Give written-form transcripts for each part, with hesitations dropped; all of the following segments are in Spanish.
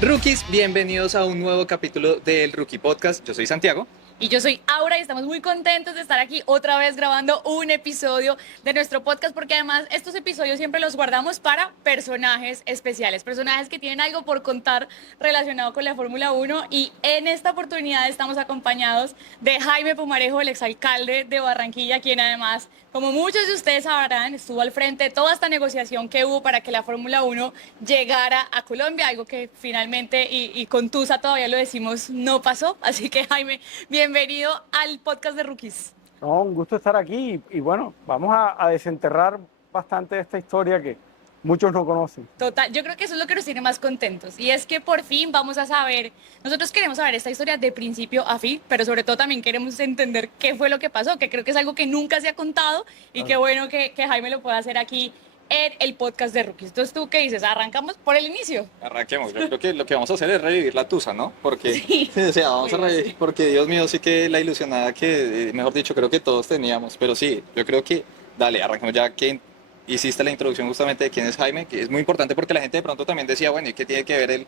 Rookies, bienvenidos a un nuevo capítulo del Rookie Podcast. Yo soy Santiago. Y yo soy Aura y estamos muy contentos de estar aquí otra vez grabando un episodio de nuestro podcast porque además estos episodios siempre los guardamos para personajes especiales, personajes que tienen algo por contar relacionado con la Fórmula 1 y en esta oportunidad estamos acompañados de Jaime Pumarejo, el exalcalde de Barranquilla, quien además, como muchos de ustedes sabrán, estuvo al frente de toda esta negociación que hubo para que la Fórmula 1 llegara a Colombia, algo que finalmente y con Tusa todavía lo decimos no pasó, así que Jaime, bienvenido al podcast de Rookies. No, un gusto estar aquí y bueno, vamos a desenterrar bastante de esta historia que muchos no conocen. Total, yo creo que eso es lo que nos tiene más contentos y es que por fin vamos a saber, nosotros queremos saber esta historia de principio a fin, pero sobre todo también queremos entender qué fue lo que pasó, que creo que es algo que nunca se ha contado y qué bueno que Jaime lo pueda hacer aquí en el podcast de Rookies. Entonces, ¿tú qué dices? ¿Arrancamos por el inicio? Arranquemos. Yo creo que lo que vamos a hacer es revivir la tusa, ¿no? Porque, Sí. o sea, vamos a revivir, porque Dios mío, sí que la ilusionada que, mejor dicho, creo que todos teníamos. Pero sí, yo creo que, dale, arranquemos ya que hiciste la introducción justamente de quién es Jaime, que es muy importante porque la gente de pronto también decía, bueno, ¿y qué tiene que ver el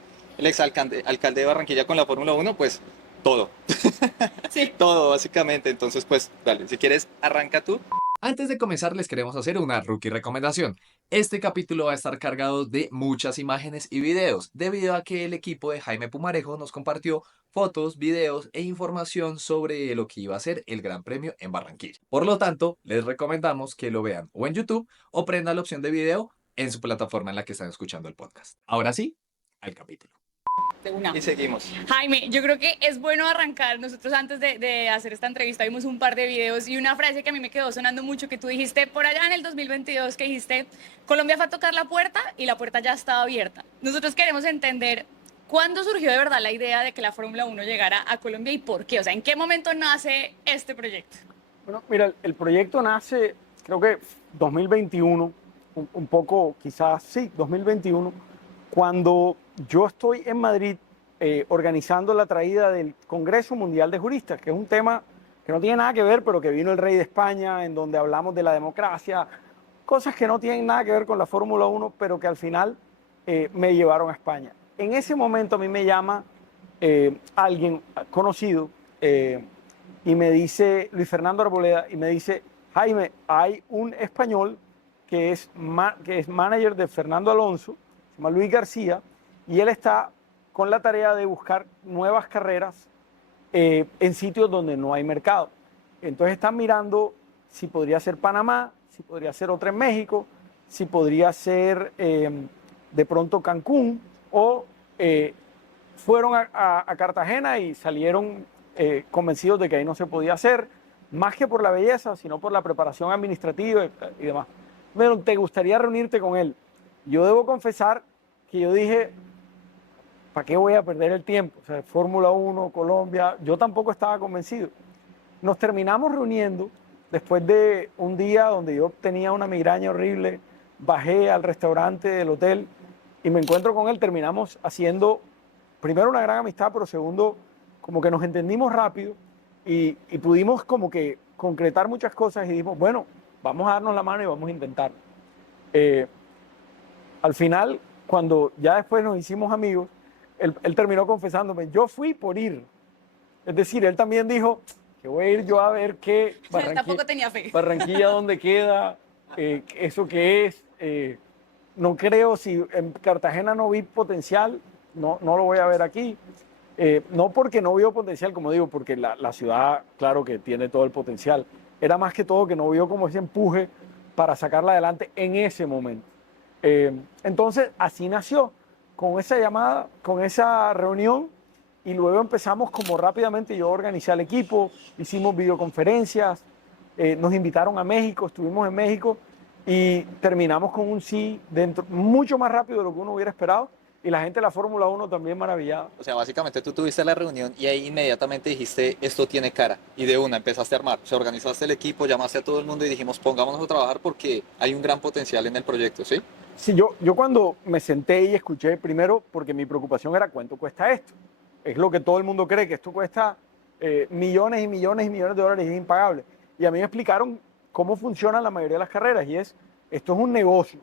alcalde de Barranquilla con la Fórmula 1? Pues todo. Sí. Todo, básicamente. Entonces, pues, dale, si quieres, arranca tú. Antes de comenzar les queremos hacer una rookie recomendación. Este capítulo va a estar cargado de muchas imágenes y videos, debido a que el equipo de Jaime Pumarejo nos compartió fotos, videos e información sobre lo que iba a ser el Gran Premio en Barranquilla. Por lo tanto, les recomendamos que lo vean o en YouTube o prendan la opción de video en su plataforma en la que están escuchando el podcast. Ahora sí, al capítulo. De una. Y seguimos. Jaime, yo creo que es bueno arrancar. Nosotros antes de hacer esta entrevista vimos un par de videos y una frase que a mí me quedó sonando mucho que tú dijiste por allá en el 2022 que dijiste, Colombia fue a tocar la puerta y la puerta ya estaba abierta. Nosotros queremos entender cuándo surgió de verdad la idea de que la Fórmula 1 llegara a Colombia y por qué. O sea, ¿en qué momento nace este proyecto? Bueno, mira, el proyecto nace, creo que 2021, un poco quizás, sí, 2021, cuando yo estoy en Madrid organizando la traída del Congreso Mundial de Juristas, que es un tema que no tiene nada que ver, pero que vino el rey de España, en donde hablamos de la democracia, cosas que no tienen nada que ver con la Fórmula 1, pero que al final me llevaron a España. En ese momento a mí me llama alguien conocido y me dice, Luis Fernando Arboleda, y me dice, Jaime, hay un español que es manager de Fernando Alonso, se llama Luis García, y él está con la tarea de buscar nuevas carreras en sitios donde no hay mercado. Entonces están mirando si podría ser Panamá, si podría ser otra en México, si podría ser de pronto Cancún, o fueron a Cartagena y salieron convencidos de que ahí no se podía hacer, más que por la belleza, sino por la preparación administrativa y demás. Pero te gustaría reunirte con él. Yo debo confesar que yo dije, ¿para qué voy a perder el tiempo? O sea, Fórmula 1, Colombia, yo tampoco estaba convencido. Nos terminamos reuniendo después de un día donde yo tenía una migraña horrible, bajé al restaurante del hotel y me encuentro con él, terminamos haciendo, primero una gran amistad, pero segundo, como que nos entendimos rápido y pudimos como que concretar muchas cosas y dijimos, bueno, vamos a darnos la mano y vamos a intentar. Al final, cuando ya después nos hicimos amigos, él terminó confesándome, yo fui por ir. Es decir, él también dijo, que voy a ir yo a ver qué Tampoco tenía fe. Barranquilla dónde queda, eso qué es. No creo, si en Cartagena no vi potencial, no lo voy a ver aquí. No porque no vio potencial, como digo, porque la ciudad, claro que tiene todo el potencial. Era más que todo que no vio como ese empuje para sacarla adelante en ese momento. Entonces, así nació, con esa llamada, con esa reunión, y luego empezamos como rápidamente, yo organizé al equipo, hicimos videoconferencias, nos invitaron a México, estuvimos en México y terminamos con un sí dentro, mucho más rápido de lo que uno hubiera esperado, y la gente de la Fórmula 1 también maravillada. O sea, básicamente tú tuviste la reunión y ahí inmediatamente dijiste, esto tiene cara. Y de una empezaste a armar. O sea, organizaste el equipo, llamaste a todo el mundo y dijimos, pongámonos a trabajar porque hay un gran potencial en el proyecto, ¿sí? Sí, yo cuando me senté y escuché primero, porque mi preocupación era cuánto cuesta esto. Es lo que todo el mundo cree, que esto cuesta millones y millones y millones de dólares y es impagable. Y a mí me explicaron cómo funcionan la mayoría de las carreras y esto es un negocio.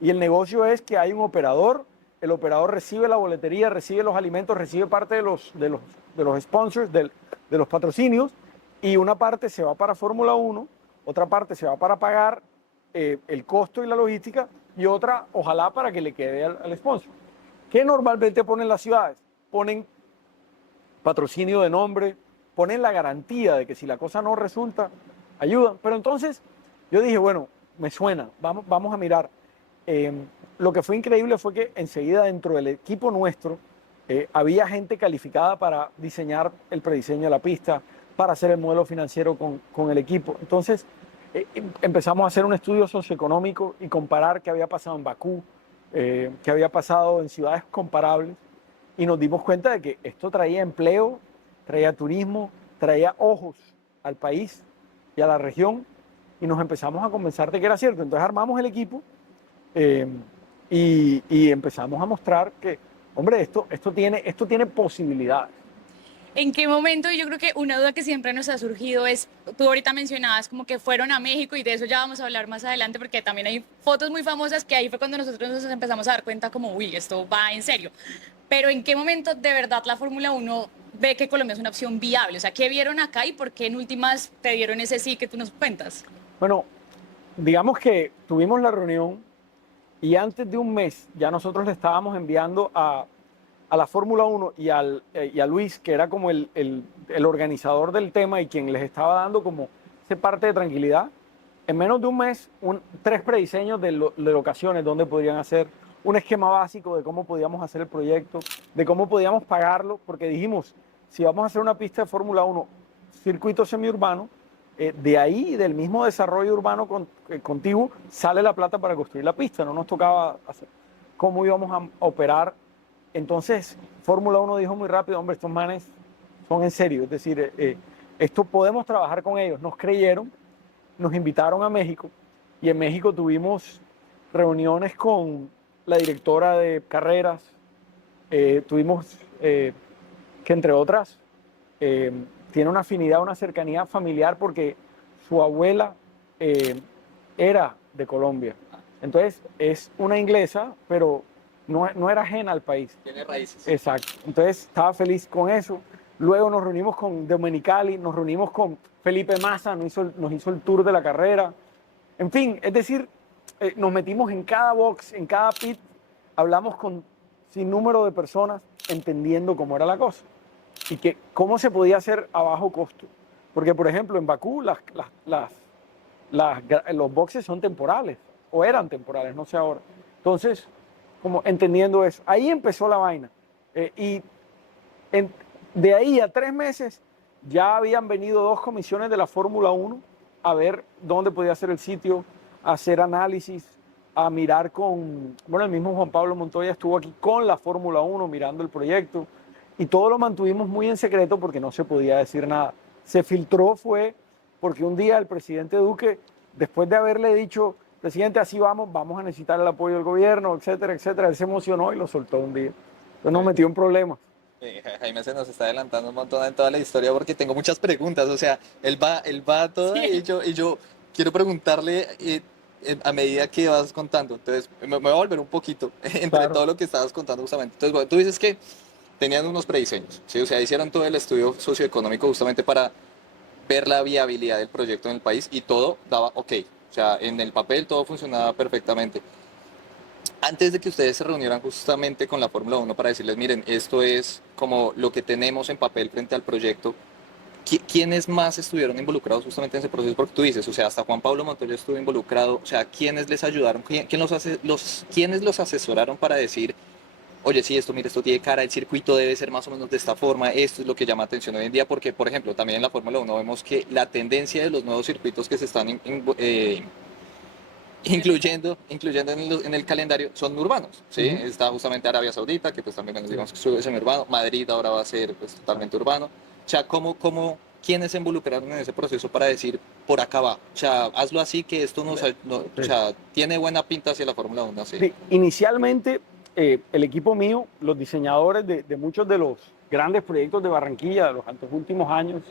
Y el negocio es que hay un operador, el operador recibe la boletería, recibe los alimentos, recibe parte de los sponsors, de los patrocinios, y una parte se va para Fórmula 1, otra parte se va para pagar el costo y la logística, y otra, ojalá, para que le quede al sponsor. ¿Qué normalmente ponen las ciudades? Ponen patrocinio de nombre, ponen la garantía de que si la cosa no resulta, ayudan. Pero entonces yo dije, bueno, me suena, vamos a mirar. Lo que fue increíble fue que enseguida dentro del equipo nuestro había gente calificada para diseñar el prediseño de la pista, para hacer el modelo financiero con el equipo. Entonces empezamos a hacer un estudio socioeconómico y comparar qué había pasado en Bakú, qué había pasado en ciudades comparables, y nos dimos cuenta de que esto traía empleo, traía turismo, traía ojos al país y a la región, y nos empezamos a convencer de que era cierto. Entonces armamos el equipo y empezamos a mostrar que, hombre, esto tiene posibilidades. ¿En qué momento? Y yo creo que una duda que siempre nos ha surgido es, tú ahorita mencionabas como que fueron a México y de eso ya vamos a hablar más adelante porque también hay fotos muy famosas que ahí fue cuando nosotros nos empezamos a dar cuenta como, uy, esto va en serio. Pero ¿en qué momento de verdad la Fórmula 1 ve que Colombia es una opción viable? O sea, ¿qué vieron acá y por qué en últimas te dieron ese sí que tú nos cuentas? Bueno, digamos que tuvimos la reunión y antes de un mes ya nosotros le estábamos enviando a la Fórmula 1 y a Luis, que era como el organizador del tema y quien les estaba dando como esa parte de tranquilidad. En menos de un mes, 3 prediseños de locaciones donde podrían hacer, un esquema básico de cómo podíamos hacer el proyecto, de cómo podíamos pagarlo, porque dijimos, si vamos a hacer una pista de Fórmula 1, circuito semiurbano, de ahí, del mismo desarrollo urbano contiguo, sale la plata para construir la pista. No nos tocaba hacer cómo íbamos a operar. Entonces, Fórmula 1 dijo muy rápido, hombre, estos manes son en serio, es decir, esto podemos trabajar con ellos. Nos creyeron, nos invitaron a México y en México tuvimos reuniones con la directora de carreras, tuvimos que entre otras tiene una afinidad, una cercanía familiar porque su abuela era de Colombia. Entonces es una inglesa, pero no era ajena al país. Tiene raíces. Exacto. Entonces estaba feliz con eso. Luego nos reunimos con Domenicali, nos reunimos con Felipe Massa, nos hizo el tour de la carrera. En fin, es decir, nos metimos en cada box, en cada pit, hablamos con sin número de personas entendiendo cómo era la cosa y que cómo se podía hacer a bajo costo. Porque, por ejemplo, en Bakú los boxes son temporales, o eran temporales, no sé ahora. Entonces, como entendiendo eso, ahí empezó la vaina. De ahí a 3 meses ya habían venido 2 comisiones de la Fórmula 1 a ver dónde podía ser el sitio, a hacer análisis, a mirar el mismo Juan Pablo Montoya estuvo aquí con la Fórmula 1 mirando el proyecto y todo lo mantuvimos muy en secreto porque no se podía decir nada. Se filtró fue porque un día el presidente Duque, después de haberle dicho, presidente, así vamos a necesitar el apoyo del gobierno, etcétera, etcétera, él se emocionó y lo soltó un día. Entonces nos metió en problemas. Jaime se nos está adelantando un montón en toda la historia porque tengo muchas preguntas. O sea, él va todo Sí. y yo quiero preguntarle a medida que vas contando. Entonces, me voy a volver un poquito entre Claro. todo lo que estabas contando justamente. Entonces, bueno, tú dices que tenían unos prediseños, ¿sí? O sea, hicieron todo el estudio socioeconómico justamente para ver la viabilidad del proyecto en el país y todo daba ok. O sea, en el papel todo funcionaba perfectamente. Antes de que ustedes se reunieran justamente con la Fórmula 1 para decirles, miren, esto es como lo que tenemos en papel frente al proyecto, ¿quiénes más estuvieron involucrados justamente en ese proceso? Porque tú dices, o sea, hasta Juan Pablo Montoya estuvo involucrado, o sea, ¿quiénes les ayudaron? ¿Quiénes los asesoraron para decir, oye, sí, esto, mira, esto tiene cara, el circuito debe ser más o menos de esta forma, esto es lo que llama atención hoy en día? Porque, por ejemplo, también en la Fórmula 1 vemos que la tendencia de los nuevos circuitos que se están incluyendo en el calendario, son urbanos, ¿sí? Ujú. Está justamente Arabia Saudita, que pues también digamos que es semi-urbano, Madrid ahora va a ser pues totalmente urbano. O sea, ¿quiénes se involucraron en ese proceso para decir, por acá va? O sea, hazlo así que esto o Sí. sea, tiene buena pinta hacia la Fórmula 1, sí. Sí, inicialmente, el equipo mío, los diseñadores de muchos de los grandes proyectos de Barranquilla de los últimos años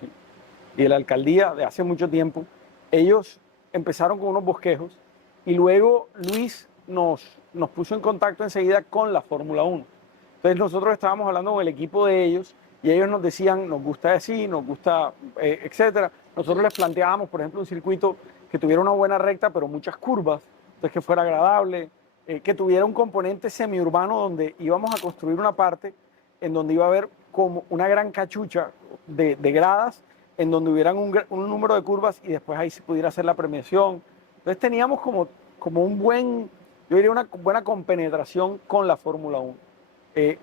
y de la alcaldía de hace mucho tiempo, ellos empezaron con unos bosquejos y luego Luis nos puso en contacto enseguida con la Fórmula 1. Entonces nosotros estábamos hablando con el equipo de ellos y ellos nos decían, nos gusta así, nos gusta, etcétera. Nosotros les planteábamos, por ejemplo, un circuito que tuviera una buena recta, pero muchas curvas, entonces que fuera agradable, que tuviera un componente semiurbano donde íbamos a construir una parte en donde iba a haber como una gran cachucha de gradas, en donde hubieran un número de curvas y después ahí se pudiera hacer la premiación. Entonces teníamos como un buen, yo diría una buena compenetración con la Fórmula 1.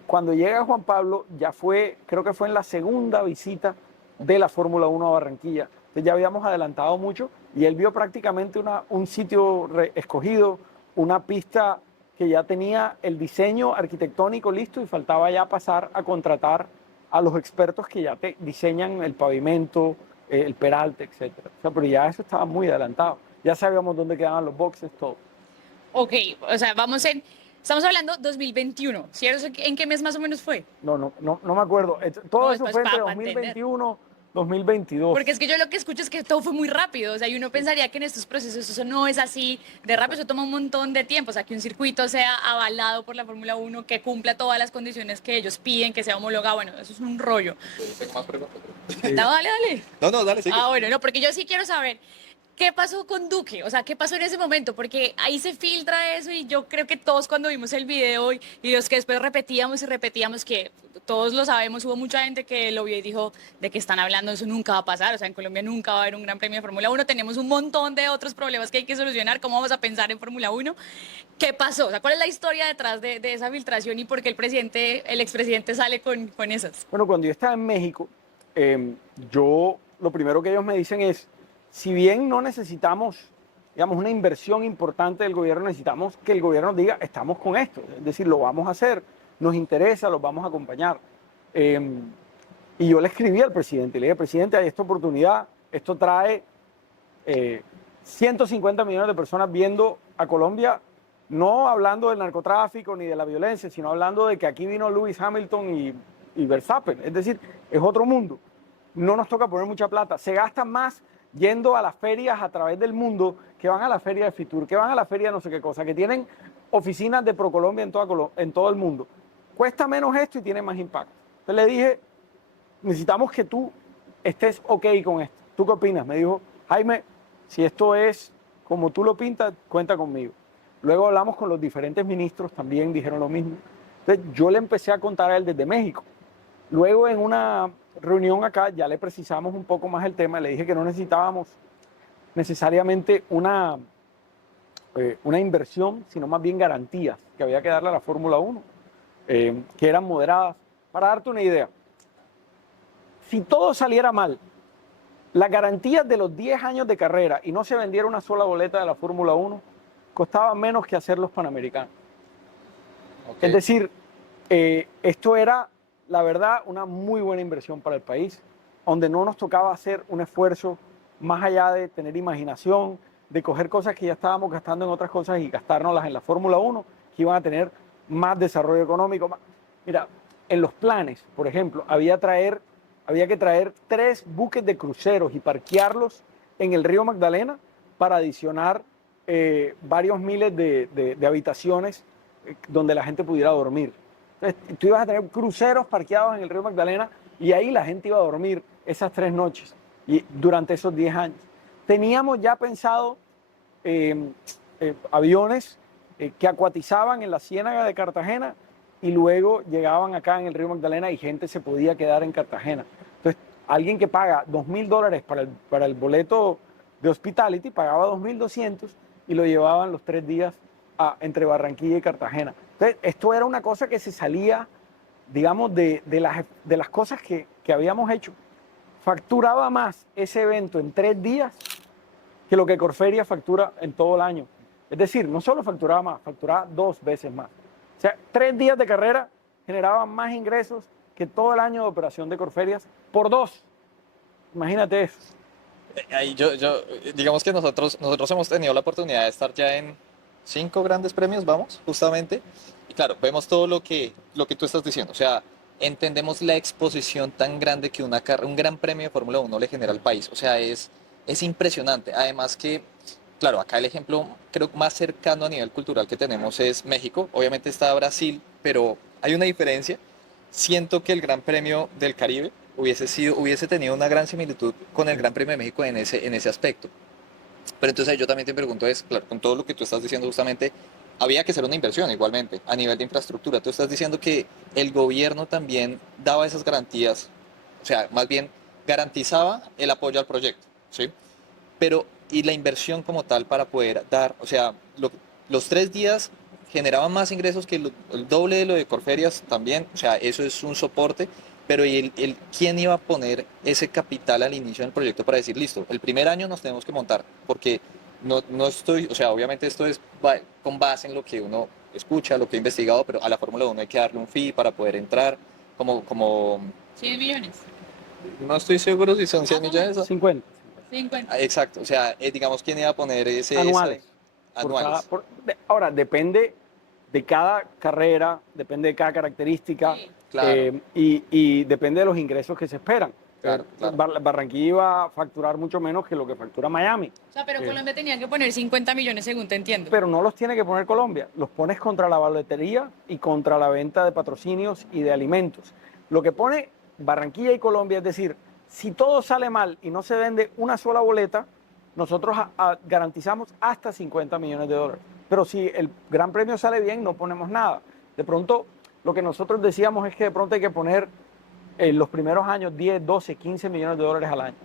Cuando llega Juan Pablo, ya fue, creo que fue en la segunda visita de la Fórmula 1 a Barranquilla. Entonces ya habíamos adelantado mucho y él vio prácticamente un sitio escogido, una pista que ya tenía el diseño arquitectónico listo y faltaba ya pasar a contratar a los expertos que ya te diseñan el pavimento, el peralte, etcétera. O sea, pero ya eso estaba muy adelantado. Ya sabíamos dónde quedaban los boxes, todo. Ok, o sea, estamos hablando 2021, ¿cierto? ¿En qué mes más o menos fue? No me acuerdo. Todo No, eso pues fue entre para entender. 2021, 2022. Porque es que yo lo que escucho es que todo fue muy rápido, o sea, y uno pensaría que en estos procesos eso no es así de rápido, eso toma un montón de tiempo, o sea, que un circuito sea avalado por la Fórmula 1, que cumpla todas las condiciones que ellos piden, que sea homologado, bueno, eso es un rollo. Tengo más preguntas. Dale, dale. No, dale, sigue. Ah, bueno, no, porque yo sí quiero saber qué pasó con Duque, o sea, qué pasó en ese momento, porque ahí se filtra eso y yo creo que todos cuando vimos el video y los que después repetíamos y repetíamos, que todos lo sabemos, hubo mucha gente que lo vio y dijo de qué están hablando, eso nunca va a pasar, o sea, en Colombia nunca va a haber un gran premio de Fórmula 1, tenemos un montón de otros problemas que hay que solucionar, ¿cómo vamos a pensar en Fórmula 1? ¿Qué pasó? O sea, ¿cuál es la historia detrás de esa filtración y por qué el expresidente sale con esas? Bueno, cuando yo estaba en México, lo primero que ellos me dicen es, si bien no necesitamos, digamos, una inversión importante del gobierno, necesitamos que el gobierno diga, estamos con esto, es decir, lo vamos a hacer, nos interesa, los vamos a acompañar. Y yo le escribí al presidente, le dije, presidente, hay esta oportunidad, esto trae 150 millones de personas viendo a Colombia, no hablando del narcotráfico ni de la violencia, sino hablando de que aquí vino Lewis Hamilton y Verstappen, es decir, es otro mundo. No nos toca poner mucha plata, se gasta más yendo a las ferias a través del mundo, que van a la feria de Fitur, que van a la feria de no sé qué cosa, que tienen oficinas de ProColombia en todo el mundo. Cuesta menos esto y tiene más impacto. Entonces le dije, necesitamos que tú estés ok con esto. ¿Tú qué opinas? Me dijo, Jaime, si esto es como tú lo pintas, cuenta conmigo. Luego hablamos con los diferentes ministros, también dijeron lo mismo. Entonces yo le empecé a contar a él desde México. Luego en una reunión acá ya le precisamos un poco más el tema, le dije que no necesitábamos necesariamente una inversión, sino más bien garantías que había que darle a la Fórmula 1, que eran moderadas. Para darte una idea, si todo saliera mal, las garantías de los 10 años de carrera y no se vendiera una sola boleta de la Fórmula 1, costaban menos que hacer los Panamericanos. Okay. Es decir, esto era, la verdad, una muy buena inversión para el país, donde no nos tocaba hacer un esfuerzo más allá de tener imaginación, de coger cosas que ya estábamos gastando en otras cosas y gastárnoslas en la Fórmula 1, que iban a tener más desarrollo económico. Mira, en los planes, por ejemplo, había que traer 3 buques de cruceros y parquearlos en el río Magdalena para adicionar varios miles de habitaciones donde la gente pudiera dormir. Entonces, tú ibas a tener cruceros parqueados en el río Magdalena y ahí la gente iba a dormir esas 3 noches y durante esos 10 años. Teníamos ya pensado aviones que acuatizaban en la Ciénaga de Cartagena y luego llegaban acá en el río Magdalena y gente se podía quedar en Cartagena. Entonces, alguien que paga $2.000 para el boleto de Hospitality pagaba 2.200 y lo llevaban los 3 días entre Barranquilla y Cartagena. Entonces, esto era una cosa que se salía, digamos, de las cosas que habíamos hecho. Facturaba más ese evento en 3 días que lo que Corferia factura en todo el año. Es decir, no solo facturaba más, facturaba 2 veces más. O sea, 3 días de carrera generaban más ingresos que todo el año de operación de Corferias por 2. Imagínate eso. Ahí digamos que nosotros hemos tenido la oportunidad de estar ya en 5 grandes premios, vamos, justamente. Y claro, vemos todo lo que tú estás diciendo. O sea, entendemos la exposición tan grande que un gran premio de Fórmula 1 le genera al país. O sea, es impresionante. Además que, claro, acá el ejemplo creo más cercano a nivel cultural que tenemos es México. Obviamente está Brasil, pero hay una diferencia. Siento que el Gran Premio del Caribe hubiese tenido una gran similitud con el Gran Premio de México en ese aspecto. Pero entonces yo también te pregunto es, claro, con todo lo que tú estás diciendo justamente, había que hacer una inversión igualmente a nivel de infraestructura. Tú estás diciendo que el gobierno también daba esas garantías, o sea, más bien garantizaba el apoyo al proyecto, ¿sí? Pero, y la inversión como tal para poder dar, o sea, los 3 días generaban más ingresos que el doble de lo de Corferias también, o sea, eso es un soporte, pero ¿quién iba a poner ese capital al inicio del proyecto para decir, listo, el primer año nos tenemos que montar? Porque no estoy, o sea, obviamente esto es con base en lo que uno escucha, lo que ha investigado, pero a la Fórmula 1 hay que darle un fee para poder entrar, como 100 millones. no estoy seguro si son 100 millones. 50. 50. Exacto, o sea, digamos, ¿quién iba a poner Anuales. anuales? Ahora, depende de cada carrera, depende de cada característica Sí. Claro. y depende de los ingresos que se esperan. Claro, claro. Barranquilla iba a facturar mucho menos que lo que factura Miami, O sea, pero Colombia tenía que poner 50 millones según te entiendo. pero no los tiene que poner Colombia, los pones contra la boletería y contra la venta de patrocinios y de alimentos. Lo que pone Barranquilla y Colombia es decir, si todo sale mal y no se vende una sola boleta, nosotros garantizamos hasta 50 millones de dólares. Pero si el Gran Premio sale bien, no ponemos nada. De pronto, lo que nosotros decíamos es que de pronto hay que poner en los primeros años 10, 12, 15 millones de dólares al año.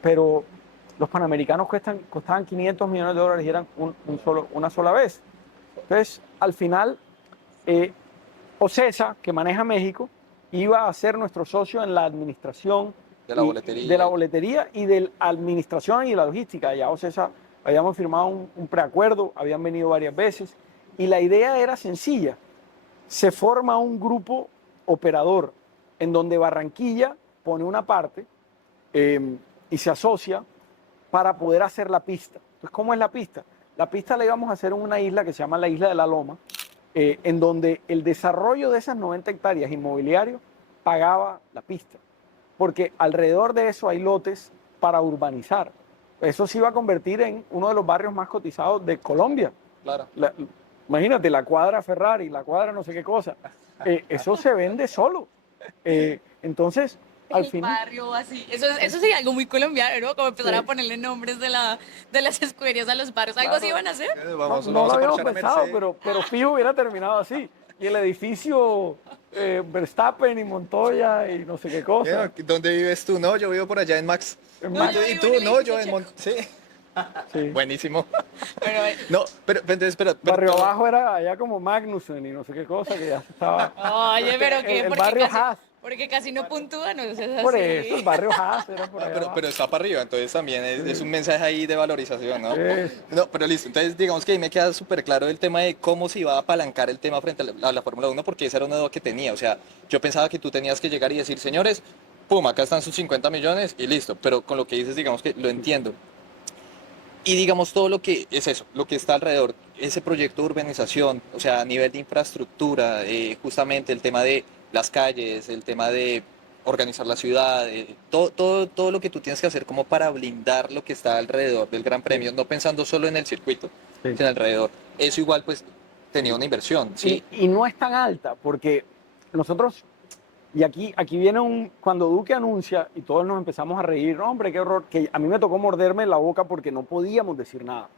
Pero los Panamericanos costaban 500 millones de dólares y eran una sola vez. Entonces, al final, OCESA, que maneja México, iba a ser nuestro socio en la administración De la boletería. de la boletería y de la administración y la logística. Ya OCESA habíamos firmado un preacuerdo, habían venido varias veces y la idea era sencilla. Se forma un grupo operador en donde Barranquilla pone una parte y se asocia para poder hacer la pista. Entonces, ¿cómo es la pista? La pista la íbamos a hacer en una isla que se llama la Isla de la Loma, en donde el desarrollo de esas 90 hectáreas inmobiliario pagaba la pista, porque alrededor de eso hay lotes para urbanizar. Eso se iba a convertir en uno de los barrios más cotizados de Colombia. Claro. Imagínate, la cuadra Ferrari, la cuadra no sé qué cosa. Eso se vende solo. Entonces, al El final... barrio así. Eso sería algo muy colombiano, ¿no? Como empezar a ponerle nombres de las escuderías a los barrios. ¿Algo así iban a hacer? No lo habíamos aprovechar a pensado, Mercedes. pero fijo hubiera terminado así. Y el edificio Verstappen y Montoya y no sé qué cosa. ¿Dónde vives tú? No, yo vivo por allá en Max. En No, Max. yo ¿Y vivo tú? en el No, yo edificio en Sí. Sí. Buenísimo. Pero, No, pero entonces, espera. Barrio Abajo era allá como Magnussen y no sé qué cosa que ya se estaba. oye, pero ¿qué? El Porque barrio casi, Haas. porque casi no puntúan, no seas Por así. eso, el barrio Haas era por allá. Pero, abajo. pero está para arriba, entonces también es un mensaje ahí de valorización, ¿no? Sí. No, pero listo, entonces digamos que ahí me queda súper claro el tema de cómo se iba a apalancar el tema frente a la Fórmula 1, porque esa era una duda que tenía, o sea, yo pensaba que tú tenías que llegar y decir, señores, pum, acá están sus 50 millones y listo, pero con lo que dices, digamos que lo entiendo. Y digamos todo lo que es eso, lo que está alrededor, ese proyecto de urbanización, o sea, a nivel de infraestructura, justamente el tema de las calles, el tema de organizar la ciudad, todo lo que tú tienes que hacer como para blindar lo que está alrededor del Gran Premio, no pensando solo en el circuito, Sí. sino alrededor. Eso igual pues tenía una inversión, ¿sí? Y no es tan alta, porque nosotros, y aquí viene cuando Duque anuncia y todos nos empezamos a reír, no, hombre, qué horror, que a mí me tocó morderme la boca porque no podíamos decir nada.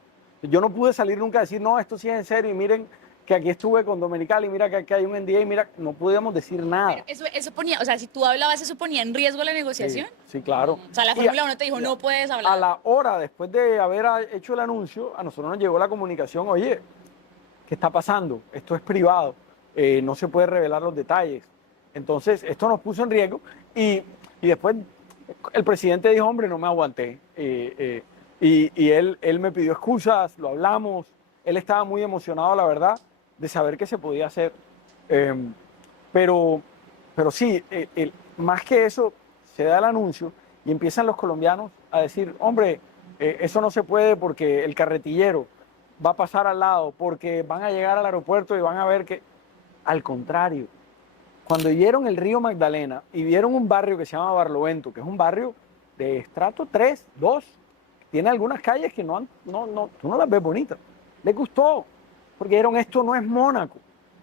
Yo no pude salir nunca a decir, no, esto sí es en serio, y miren que aquí estuve con Domenicali, mira que aquí hay un NDA, y mira, no podíamos decir nada. Pero eso ponía, o sea, si tú hablabas, ¿eso ponía en riesgo la negociación? Sí, claro. O sea, la Y Fórmula 1 te dijo, no puedes a hablar. la hora, después de haber hecho el anuncio, a nosotros nos llegó la comunicación, oye, ¿qué está pasando? Esto es privado, no se puede revelar los detalles. Entonces, esto nos puso en riesgo y después el presidente dijo, hombre, no me aguanté. Y él me pidió excusas, lo hablamos, él estaba muy emocionado, la verdad, de saber que se podía hacer. Eh, pero, pero sí, más que eso, se da el anuncio y empiezan los colombianos a decir, hombre, eso no se puede porque el carretillero va a pasar al lado, porque van a llegar al aeropuerto y van a ver que, al contrario, cuando vieron el río Magdalena y vieron un barrio que se llama Barlovento, que es un barrio de estrato 3, 2, tiene algunas calles que tú no las ves bonitas. Les gustó, porque dijeron, esto no es Mónaco.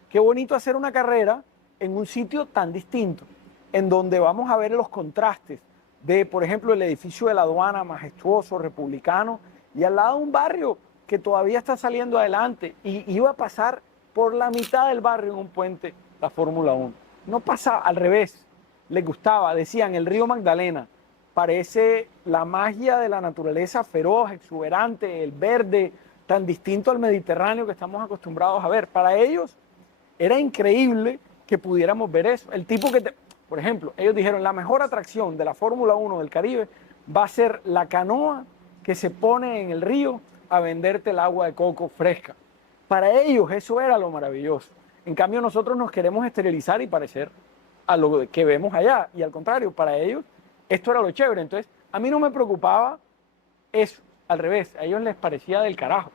Qué bonito hacer una carrera en un sitio tan distinto, en donde vamos a ver los contrastes de, por ejemplo, el edificio de la aduana majestuoso, republicano, y al lado un barrio que todavía está saliendo adelante y iba a pasar por la mitad del barrio en un puente la Fórmula 1. No pasaba, al revés, les gustaba, decían, el río Magdalena parece la magia de la naturaleza feroz, exuberante, el verde, tan distinto al Mediterráneo que estamos acostumbrados a ver. Para ellos era increíble que pudiéramos ver eso. El tipo que, por ejemplo, ellos dijeron, la mejor atracción de la Fórmula 1 del Caribe va a ser la canoa que se pone en el río a venderte el agua de coco fresca. Para ellos eso era lo maravilloso. En cambio nosotros nos queremos esterilizar y parecer a lo que vemos allá. Y al contrario, para ellos esto era lo chévere. Entonces, a mí no me preocupaba eso. Al revés, a ellos les parecía del carajo.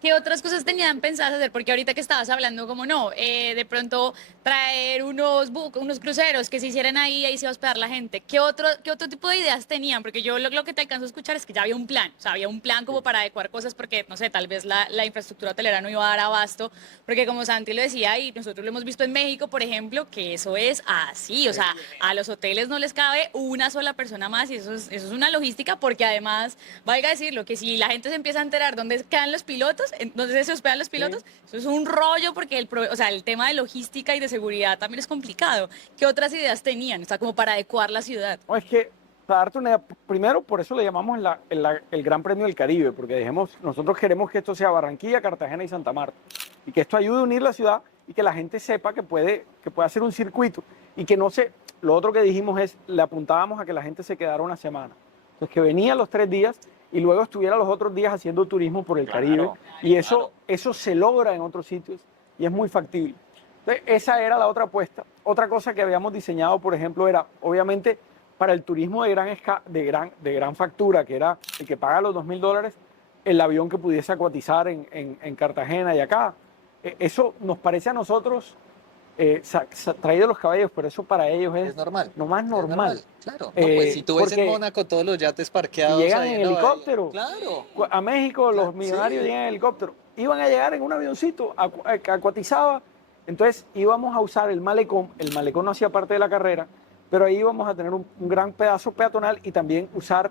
¿Qué otras cosas tenían pensadas hacer? Porque ahorita que estabas hablando, como no, de pronto traer unos cruceros que se hicieran ahí se iba a hospedar la gente. ¿Qué otro tipo de ideas tenían? Porque yo lo que te alcanzo a escuchar es que ya había un plan, o sea, había un plan como para adecuar cosas porque, no sé, tal vez la infraestructura hotelera no iba a dar abasto, porque como Santi lo decía, y nosotros lo hemos visto en México, por ejemplo, que eso es así, o sea, a los hoteles no les cabe una sola persona más y eso es una logística porque además, valga decirlo, que si la gente se empieza a enterar dónde quedan los pilotos, entonces se hospedan los pilotos, eso es un rollo porque o sea, el tema de logística y de seguridad también es complicado. ¿Qué otras ideas tenían? O sea, como para adecuar la ciudad. No, es que, para darte una idea, primero por eso le llamamos el Gran Premio del Caribe, porque nosotros queremos que esto sea Barranquilla, Cartagena y Santa Marta, y que esto ayude a unir la ciudad y que la gente sepa que puede hacer un circuito, y que no se, lo otro que dijimos es, le apuntábamos a que la gente se quedara una semana, entonces que venía los 3 días y luego estuviera los otros días haciendo turismo por el Caribe, y eso se logra en otros sitios y es muy factible. Entonces, esa era la otra apuesta. Otra cosa que habíamos diseñado, por ejemplo, era, obviamente, para el turismo de gran factura, que era el que paga los $2.000, el avión que pudiese acuatizar en Cartagena y acá. Eso nos parece a nosotros traído de los caballos, pero eso para ellos es normal. lo más normal. Claro. No, pues si tú ves en porque Mónaco todos los yates parqueados. llegan ahí en la bahía. helicóptero. Claro. A México los Sí. millonarios llegan en helicóptero. Iban a llegar en un avioncito que acuatizaba. Entonces íbamos a usar el malecón. El malecón no hacía parte de la carrera, pero ahí íbamos a tener un gran pedazo peatonal y también usar,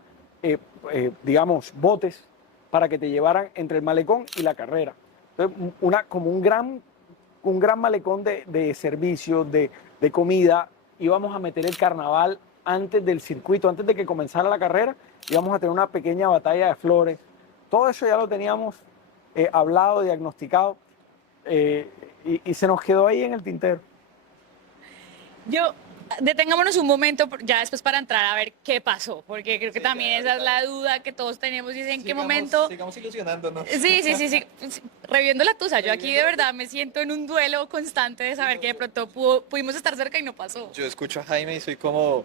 digamos, botes para que te llevaran entre el malecón y la carrera. Entonces, como un gran malecón de servicios, de comida. Íbamos a meter el carnaval antes del circuito, antes de que comenzara la carrera. Íbamos a tener una pequeña batalla de flores. Todo eso ya lo teníamos hablado, diagnosticado, y se nos quedó ahí en el tintero. Detengámonos un momento, ya después para entrar a ver qué pasó, porque creo que también esa es la duda que todos tenemos y es en qué momento. Sigamos ilusionándonos. Sí, reviendo la tusa. Yo aquí de verdad me siento en un duelo constante de saber que de pronto pudimos estar cerca y no pasó. Yo escucho a Jaime y soy como,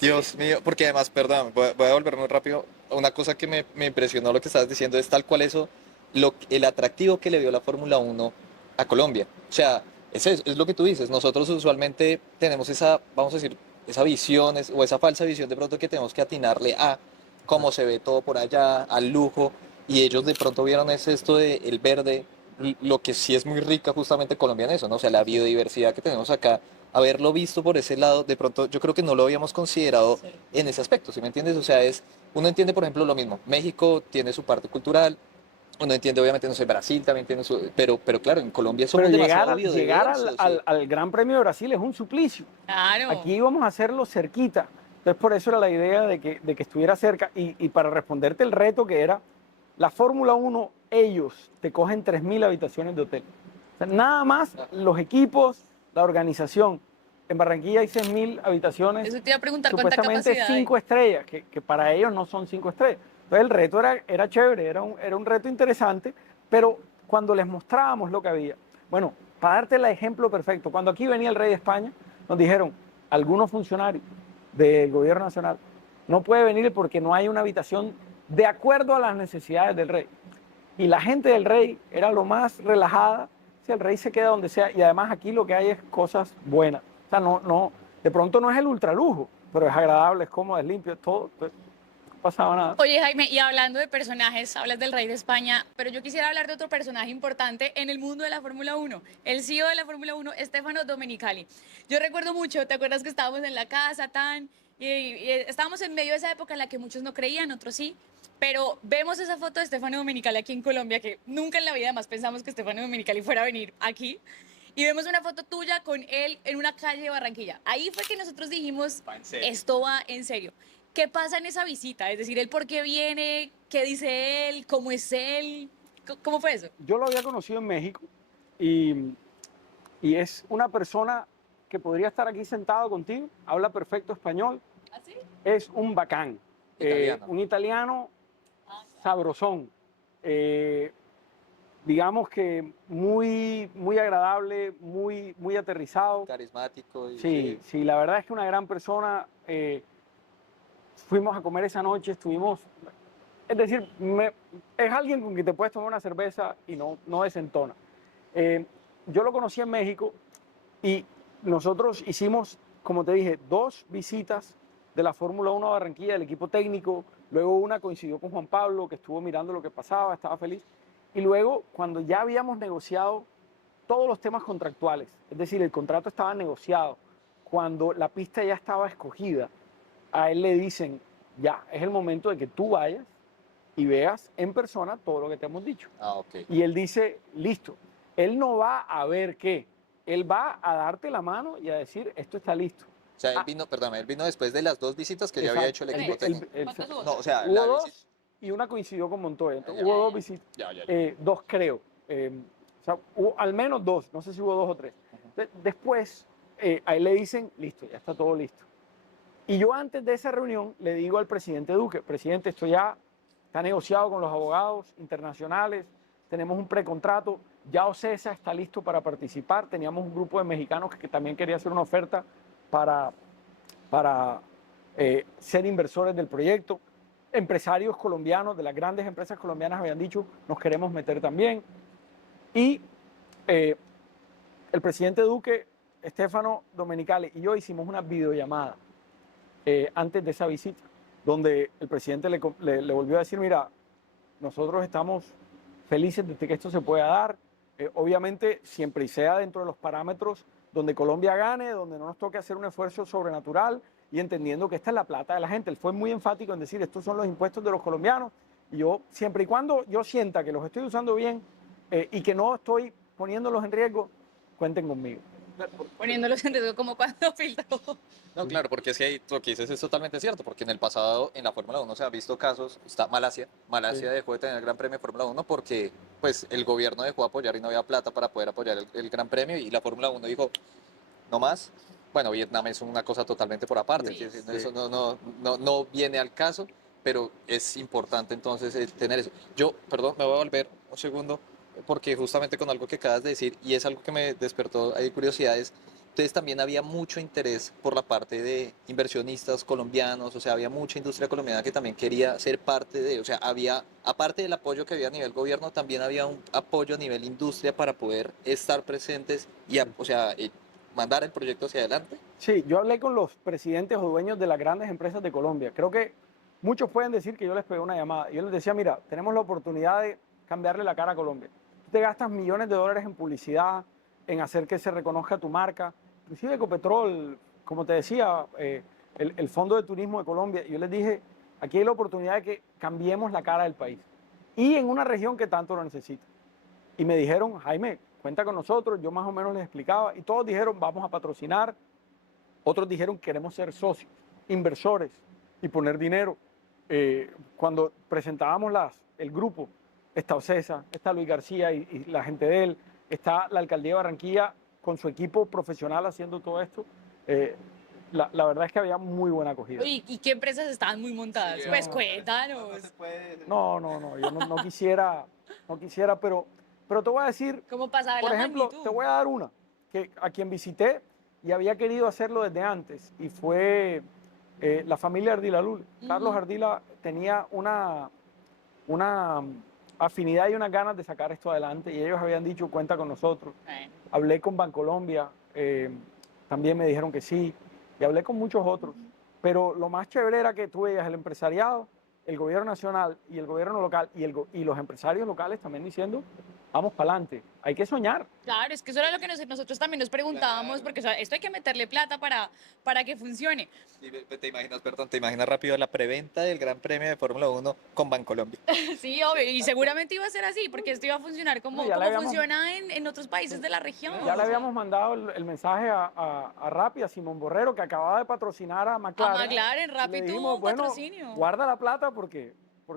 Dios mío, porque además, perdón, voy a volver muy rápido. Una cosa que me impresionó lo que estabas diciendo es tal cual eso, el atractivo que le dio la Fórmula 1 a Colombia. O sea, es lo que tú dices. Nosotros usualmente tenemos esa, vamos a decir, esa visión o esa falsa visión de pronto que tenemos que atinarle a cómo se ve todo por allá, al lujo, y ellos de pronto vieron esto de el verde, lo que sí es muy rica justamente Colombia en eso, ¿no? O sea, la biodiversidad que tenemos acá, haberlo visto por ese lado, de pronto yo creo que no lo habíamos considerado en ese aspecto, ¿sí me entiendes? O sea, uno entiende, por ejemplo, lo mismo, México tiene su parte cultural, uno entiende, obviamente, no sé, Brasil también tiene su, pero claro, en Colombia somos Pero demasiado llegar biodiversos. al Gran Premio de Brasil es un suplicio. Claro. Aquí íbamos a hacerlo cerquita. Entonces, por eso era la idea de que estuviera cerca. Y para responderte el reto que era, la Fórmula 1, ellos te cogen 3.000 habitaciones de hotel. O sea, nada más los equipos, la organización. En Barranquilla hay 6.000 habitaciones. Eso te iba a preguntar, ¿cuánta Supuestamente capacidad hay? 5 estrellas, que para ellos no son 5 estrellas. Entonces el reto era chévere, era un reto interesante, pero cuando les mostrábamos lo que había, bueno, para darte el ejemplo perfecto, cuando aquí venía el rey de España, nos dijeron algunos funcionarios del gobierno nacional, no puede venir porque no hay una habitación de acuerdo a las necesidades del rey. Y la gente del rey era lo más relajada, si el rey se queda donde sea, y además aquí lo que hay es cosas buenas. O sea, de pronto no es el ultralujo, pero es agradable, es cómodo, es limpio, es todo, pues, no pasaba nada. Oye, Jaime, y hablando de personajes, hablas del rey de España, pero yo quisiera hablar de otro personaje importante en el mundo de la Fórmula 1, el CEO de la Fórmula 1, Stefano Domenicali. Yo recuerdo mucho, ¿te acuerdas que estábamos en la casa, y estábamos en medio de esa época en la que muchos no creían, otros sí, pero vemos esa foto de Stefano Domenicali aquí en Colombia, que nunca en la vida más pensamos que Stefano Domenicali fuera a venir aquí, y vemos una foto tuya con él en una calle de Barranquilla. Ahí fue que nosotros dijimos, esto va en serio. ¿Qué pasa en esa visita? Es decir, ¿él por qué viene? ¿Qué dice él? ¿Cómo es él? ¿Cómo fue eso? Yo lo había conocido en México y, y es una persona que podría estar aquí sentado contigo, habla perfecto español, ¿Así? es un bacán, Italiano. un italiano sabrosón, digamos que muy agradable, muy aterrizado. Carismático. Sí, sí, la verdad es que una gran persona. Fuimos a comer esa noche, estuvimos, es decir, es alguien con quien te puedes tomar una cerveza y no desentona. Yo lo conocí en México y nosotros hicimos, como te dije, 2 visitas de la Fórmula 1 a Barranquilla, del equipo técnico, luego una coincidió con Juan Pablo, que estuvo mirando lo que pasaba, estaba feliz, y luego cuando ya habíamos negociado todos los temas contractuales, es decir, el contrato estaba negociado, cuando la pista ya estaba escogida, a él le dicen, ya, es el momento de que tú vayas y veas en persona todo lo que te hemos dicho. Ah, ok. Y él dice, listo, él no va a ver qué, él va a darte la mano y a decir, esto está listo. O sea, él vino después de las 2 visitas que ya había hecho el Exacto. equipo técnico. ¿Cuántos hubo? No, o sea, Hubo la 2 visita. y una coincidió con Montoya. Entonces, Ya, hubo ya, 2 visitas, Ya. 2 creo. O sea, hubo al menos 2, no sé si hubo 2 o 3. Después, a él le dicen, listo, ya está todo listo. Y yo antes de esa reunión le digo al presidente Duque, presidente, esto ya está negociado con los abogados internacionales, tenemos un precontrato, ya OCESA está listo para participar, teníamos un grupo de mexicanos que también quería hacer una oferta para ser inversores del proyecto, empresarios colombianos, de las grandes empresas colombianas habían dicho, nos queremos meter también, y el presidente Duque, Stefano Domenicali y yo hicimos una videollamada antes de esa visita, donde el presidente le volvió a decir, mira, nosotros estamos felices de que esto se pueda dar, obviamente siempre y sea dentro de los parámetros donde Colombia gane, donde no nos toque hacer un esfuerzo sobrenatural y entendiendo que esta es la plata de la gente. Él fue muy enfático en decir, estos son los impuestos de los colombianos, y yo, siempre y cuando yo sienta que los estoy usando bien y que no estoy poniéndolos en riesgo, cuenten conmigo. Poniéndolos en riesgo como cuando filtró. No, claro, porque es que ahí lo que dices es totalmente cierto, porque en el pasado en la Fórmula 1 se han visto casos, está Malasia Sí. dejó de tener el Gran Premio de Fórmula 1 porque pues el gobierno dejó de apoyar y no había plata para poder apoyar el Gran Premio y la Fórmula 1 dijo, no más. Bueno, Vietnam es una cosa totalmente por aparte, Sí, quiero decir, sí. eso no viene al caso, pero es importante entonces tener eso. Yo, perdón, me voy a volver un segundo, porque justamente con algo que acabas de decir, y es algo que me despertó ahí curiosidades, entonces también había mucho interés por la parte de inversionistas colombianos, o sea, había mucha industria colombiana que también quería ser parte de, o sea, había, aparte del apoyo que había a nivel gobierno, también había un apoyo a nivel industria para poder estar presentes y, o sea, mandar el proyecto hacia adelante. Sí, yo hablé con los presidentes o dueños de las grandes empresas de Colombia. Creo que muchos pueden decir que yo les pegué una llamada. Yo les decía, mira, tenemos la oportunidad de cambiarle la cara a Colombia. Tú te gastas millones de dólares en publicidad, en hacer que se reconozca tu marca. Inclusive Ecopetrol, como te decía, el Fondo de Turismo de Colombia. Yo les dije, aquí hay la oportunidad de que cambiemos la cara del país. Y en una región que tanto lo necesita. Y me dijeron, Jaime, cuenta con nosotros. Yo más o menos les explicaba. Y todos dijeron, vamos a patrocinar. Otros dijeron, queremos ser socios, inversores y poner dinero. Cuando presentábamos el grupo, está Ocesa, está Luis García y la gente de él, está la alcaldía de Barranquilla con su equipo profesional haciendo todo esto. la verdad es que había muy buena acogida. Oye, ¿y qué empresas estaban muy montadas? Sí, Pues no, cuéntanos. no se puede. No, yo no quisiera, no quisiera, pero te voy a decir, ¿Cómo pasaba por la ejemplo, te magnitud? voy a dar una, que a quien visité y había querido hacerlo desde antes, y fue la familia Ardila Lul. Carlos Ujú. Ardila tenía una afinidad y unas ganas de sacar esto adelante, y ellos habían dicho, cuenta con nosotros. Bueno, Hablé con Bancolombia, también me dijeron que sí, y hablé con muchos otros. Pero lo más chévere era que tú veías el empresariado, el gobierno nacional y el gobierno local y los empresarios locales también diciendo, vamos para adelante, hay que soñar. claro, es que eso era lo que nosotros también nos preguntábamos, Claro. porque o sea, esto hay que meterle plata para que funcione. Y te imaginas, perdón, te imaginas rápido la preventa del Gran Premio de Fórmula 1 con Bancolombia. Sí, obvio, y seguramente iba a ser así, porque esto iba a funcionar No, como funciona en otros países de la región. ya le O sea, habíamos mandado el mensaje a Rappi, a Simón Borrero, que acababa de patrocinar a a McLaren. McLaren, Y Rappi le tuvo dijimos, un bueno, patrocinio. guarda la plata porque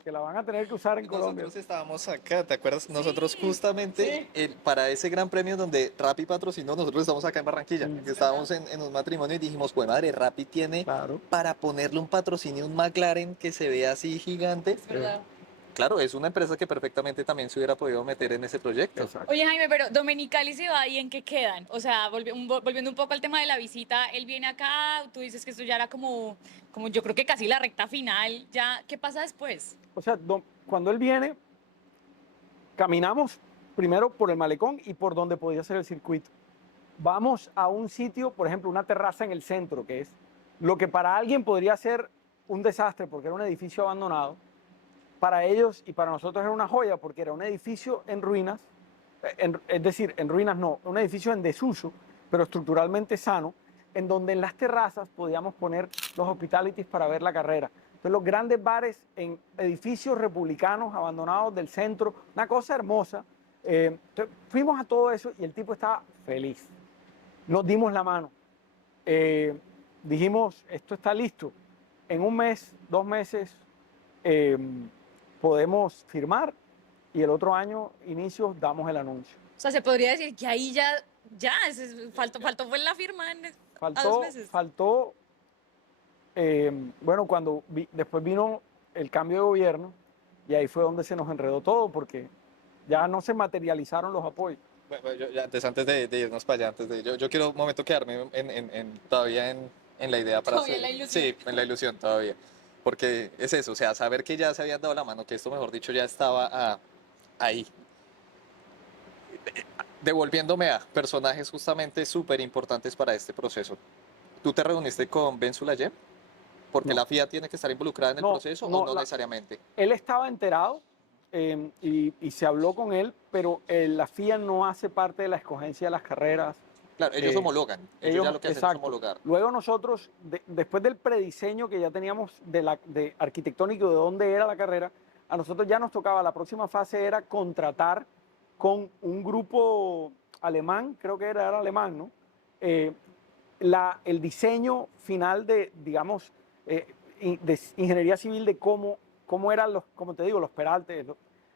la van a tener que usar en Colombia. Nosotros estábamos acá, ¿te acuerdas? Nosotros Sí, justamente para ese Gran Premio donde Rappi patrocinó, nosotros estamos acá en Barranquilla, Mm. que estábamos en un matrimonio y dijimos, pues madre, Rappi tiene Claro. para ponerle un patrocinio, un McLaren que se vea así gigante. Es verdad. Claro, es una empresa que perfectamente también se hubiera podido meter en ese proyecto. Exacto. Oye, Jaime, pero Domenicali y va y en qué quedan. O sea, volviendo un poco al tema de la visita, él viene acá, tú dices que esto ya era como yo creo que casi la recta final. Ya, ¿qué pasa después? O sea, cuando él viene, caminamos primero por el malecón y por donde podía ser el circuito. Vamos a un sitio, por ejemplo, una terraza en el centro, que es lo que para alguien podría ser un desastre porque era un edificio abandonado. Para ellos y para nosotros era una joya porque era un edificio en ruinas, es decir, en ruinas no, un edificio en desuso, pero estructuralmente sano, en donde en las terrazas podíamos poner los hospitalities para ver la carrera. Entonces los grandes bares en edificios republicanos abandonados del centro, una cosa hermosa. Entonces, fuimos a todo eso y el tipo estaba feliz. Nos dimos la mano. Eh, Dijimos, esto está listo. En un mes, 2 meses, eh, podemos firmar y el otro año, inicios, damos el anuncio. O sea, se podría decir que ahí faltó fue la firma a 2 meses. Faltó bueno, cuando después vino el cambio de gobierno y ahí fue donde se nos enredó todo porque ya no se materializaron los apoyos. Bueno, antes de irnos para allá, yo quiero un momento quedarme todavía en la idea para Todavía en la ilusión. Sí, en la ilusión todavía. Porque es eso, o sea, saber que ya se habían dado la mano, que esto, mejor dicho, ya estaba ahí. Devolviéndome a personajes justamente súper importantes para este proceso. ¿Tú te reuniste con Ben Sulayem? ¿Porque No. la FIA tiene que estar involucrada en el No, proceso no, o no necesariamente? Él estaba enterado y se habló con él, pero la FIA no hace parte de la escogencia de las carreras. Claro, ellos homologan. Ellos ya lo que hacen es exacto. homologar. Luego nosotros, después del prediseño que ya teníamos de arquitectónico de dónde era la carrera, a nosotros ya nos tocaba, la próxima fase era contratar con un grupo alemán, creo que era alemán, ¿no? El diseño final de, digamos, de ingeniería civil de cómo eran como te digo, los peraltes,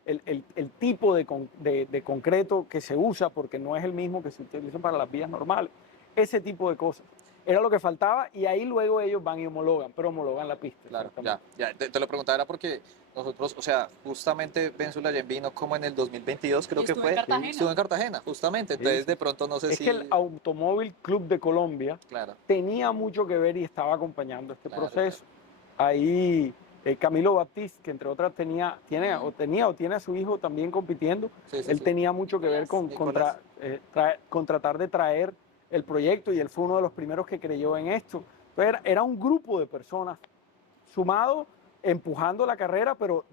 el tipo de concreto que se usa, porque no es el mismo que se utiliza para las vías normales, ese tipo de cosas. Era lo que faltaba y ahí luego ellos van y homologan, pero homologan la pista. Claro, ya. Te lo preguntaba era porque nosotros, o sea, justamente Ben Sulayem vino como en el 2022, creo Y que estuvo fue. en Cartagena. Estuvo en Cartagena, justamente. Entonces, Sí. de pronto no sé Es si. que el Automóvil Club de Colombia Claro. tenía mucho que ver y estaba acompañando este Claro, proceso. Ahí Camilo Baptiste, que entre otras tiene a su hijo también compitiendo, Sí, él sí. tenía mucho que ver Nicolás. con tratar de traer el proyecto y él fue uno de los primeros que creyó en esto. Entonces era un grupo de personas sumado, empujando la carrera, pero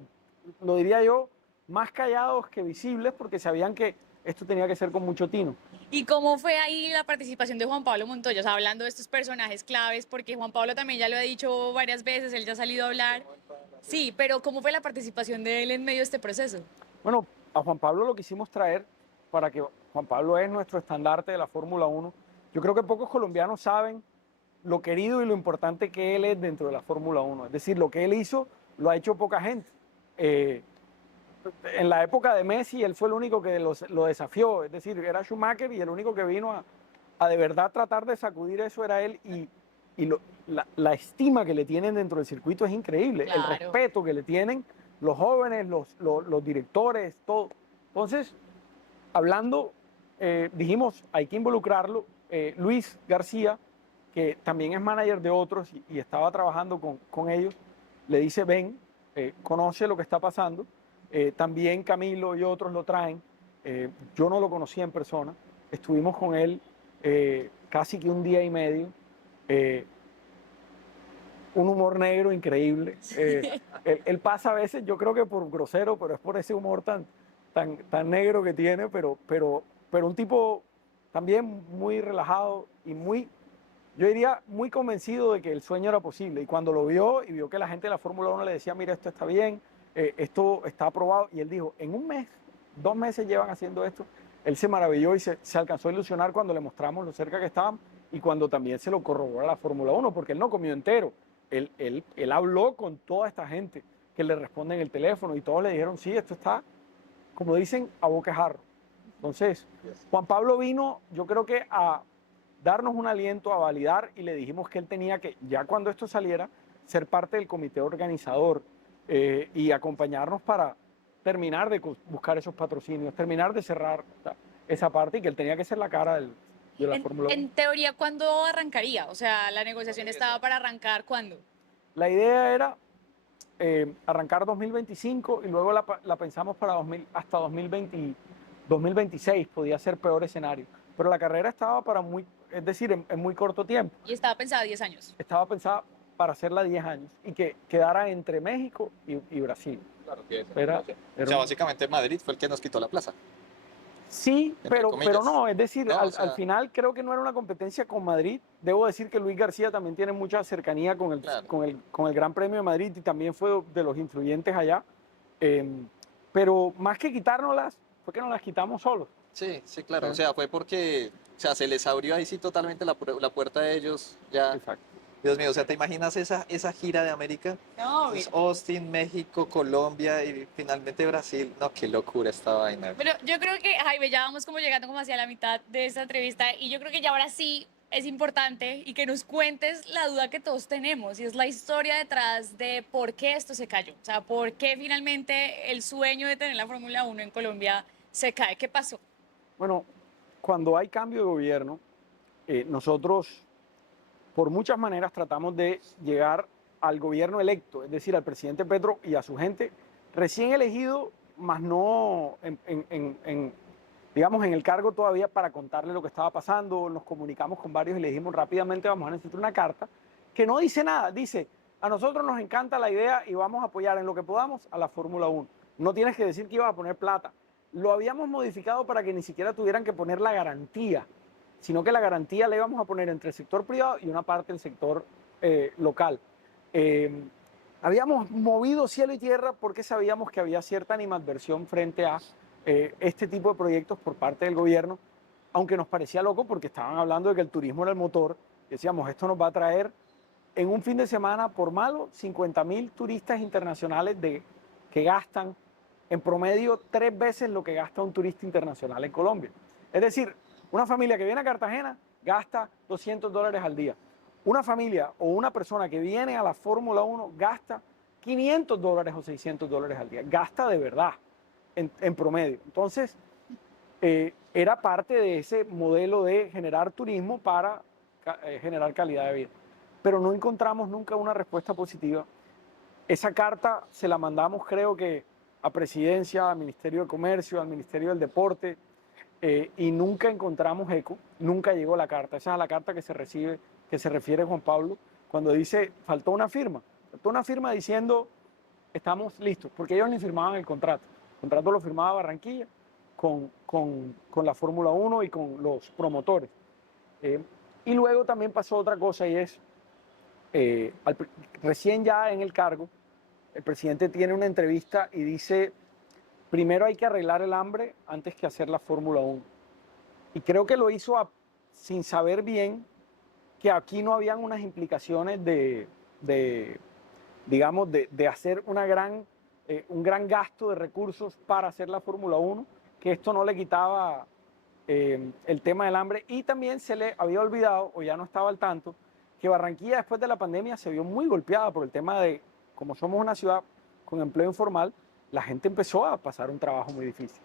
lo diría yo, más callados que visibles porque sabían que esto tenía que ser con mucho tino. ¿Y cómo fue ahí la participación de Juan Pablo Montoya? O sea, hablando de estos personajes claves, porque Juan Pablo también ya lo ha dicho varias veces, él ya ha salido a hablar. Sí, pero ¿cómo fue la participación de él en medio de este proceso? Bueno, a Juan Pablo lo quisimos traer para que Juan Pablo es nuestro estandarte de la Fórmula 1. Yo creo que pocos colombianos saben lo querido y lo importante que él es dentro de la Fórmula 1. Es decir, lo que él hizo lo ha hecho poca gente. En la época de Messi, él fue el único que lo desafió. Es decir, era Schumacher y el único que vino a de verdad tratar de sacudir eso era él. la estima que le tienen dentro del circuito es increíble. El Claro. respeto que le tienen los jóvenes, los directores, todo. Entonces, hablando, dijimos, hay que involucrarlo. Luis García, que también es manager de otros y estaba trabajando con ellos, le dice, ven, conoce lo que está pasando. También Camilo y otros lo traen. Yo no lo conocía en persona. Estuvimos con él casi que un día y medio. Un humor negro increíble. Él pasa a veces, yo creo que por grosero, pero es por ese humor tan negro que tiene, pero un tipo también muy relajado y muy, yo diría, muy convencido de que el sueño era posible. Y cuando lo vio y vio que la gente de la Fórmula 1 le decía, mira, esto está bien, esto está aprobado, y él dijo, en un mes, 2 meses llevan haciendo esto, él se maravilló y se alcanzó a ilusionar cuando le mostramos lo cerca que estaban y cuando también se lo corroboró a la Fórmula 1, porque él no comió entero. Él habló con toda esta gente que le responde en el teléfono y todos le dijeron, sí, esto está, como dicen, a boquejarro. Entonces, Juan Pablo vino, yo creo que a darnos un aliento, a validar, y le dijimos que él tenía que, ya cuando esto saliera, ser parte del comité organizador y acompañarnos para terminar de buscar esos patrocinios, terminar de cerrar esa parte y que él tenía que ser la cara de la Fórmula 1. En teoría, ¿cuándo arrancaría? O sea, la negociación estaba para arrancar ¿cuándo? La idea era arrancar 2025 y luego la pensamos para hasta 2026, podía ser peor escenario. Pero la carrera estaba para es decir, en muy corto tiempo. Y estaba pensada 10 años. Estaba pensada para hacerla 10 años y que quedara entre México y Brasil. Claro que Era o sea, básicamente Madrid fue el que nos quitó la plaza. Sí, Entre pero comillas. no, es decir, No, al, o sea, al final creo que no era una competencia con Madrid. Debo decir que Luis García también tiene mucha cercanía con Claro. con el Gran Premio de Madrid y también fue de los influyentes allá. Eh, pero más que quitárnoslas, fue que nos las quitamos solos. sí, sí, claro. Sí. O sea, fue porque, o sea, se les abrió ahí sí totalmente la puerta de ellos. Ya, Exacto. Dios mío, o sea, ¿te imaginas esa gira de América? No, Es Austin, México, Colombia y finalmente Brasil. No, qué locura esta vaina. pero yo creo que, Jaime, ya vamos como llegando como hacia la mitad de esta entrevista y yo creo que ya ahora sí es importante y que nos cuentes la duda que todos tenemos y es la historia detrás de por qué esto se cayó. O sea, por qué finalmente el sueño de tener la Fórmula 1 en Colombia se cae. ¿Qué pasó? Bueno, cuando hay cambio de gobierno, nosotros por muchas maneras tratamos de llegar al gobierno electo, es decir, al presidente Petro y a su gente recién elegido, más no digamos, en el cargo todavía para contarle lo que estaba pasando. Nos comunicamos con varios y le dijimos rápidamente vamos a necesitar una carta que no dice nada, dice, a nosotros nos encanta la idea y vamos a apoyar en lo que podamos a la Fórmula 1. No tienes que decir que ibas a poner plata. Lo habíamos modificado para que ni siquiera tuvieran que poner la garantía, sino que la garantía la íbamos a poner entre el sector privado y una parte del sector local. Habíamos movido cielo y tierra porque sabíamos que había cierta animadversión frente a este tipo de proyectos por parte del gobierno, aunque nos parecía loco porque estaban hablando de que el turismo era el motor. Decíamos, esto nos va a traer en un fin de semana, por malo, 50.000 turistas internacionales que gastan en promedio 3 veces lo que gasta un turista internacional en Colombia. Es decir, una familia que viene a Cartagena gasta $200 al día. Una familia o una persona que viene a la Fórmula 1 gasta $500 o $600 al día. Gasta de verdad, en promedio. Entonces, era parte de ese modelo de generar turismo para generar calidad de vida. Pero no encontramos nunca una respuesta positiva. Esa carta se la mandamos, creo que, a Presidencia, al Ministerio de Comercio, al Ministerio del Deporte, y nunca encontramos eco, nunca llegó la carta. Esa es la carta que se recibe, que se refiere Juan Pablo, cuando dice, faltó una firma diciendo, estamos listos, porque ellos ni firmaban el contrato. El contrato lo firmaba Barranquilla con la Fórmula 1 y con los promotores. Y luego también pasó otra cosa y es, recién ya en el cargo, el presidente tiene una entrevista y dice, primero hay que arreglar el hambre antes que hacer la Fórmula 1. Y creo que lo hizo sin saber bien que aquí no habían unas implicaciones digamos, de hacer un gran gasto de recursos para hacer la Fórmula 1, que esto no le quitaba el tema del hambre. Y también se le había olvidado, o ya no estaba al tanto, que Barranquilla después de la pandemia se vio muy golpeada por el tema de, como somos una ciudad con empleo informal, la gente empezó a pasar un trabajo muy difícil.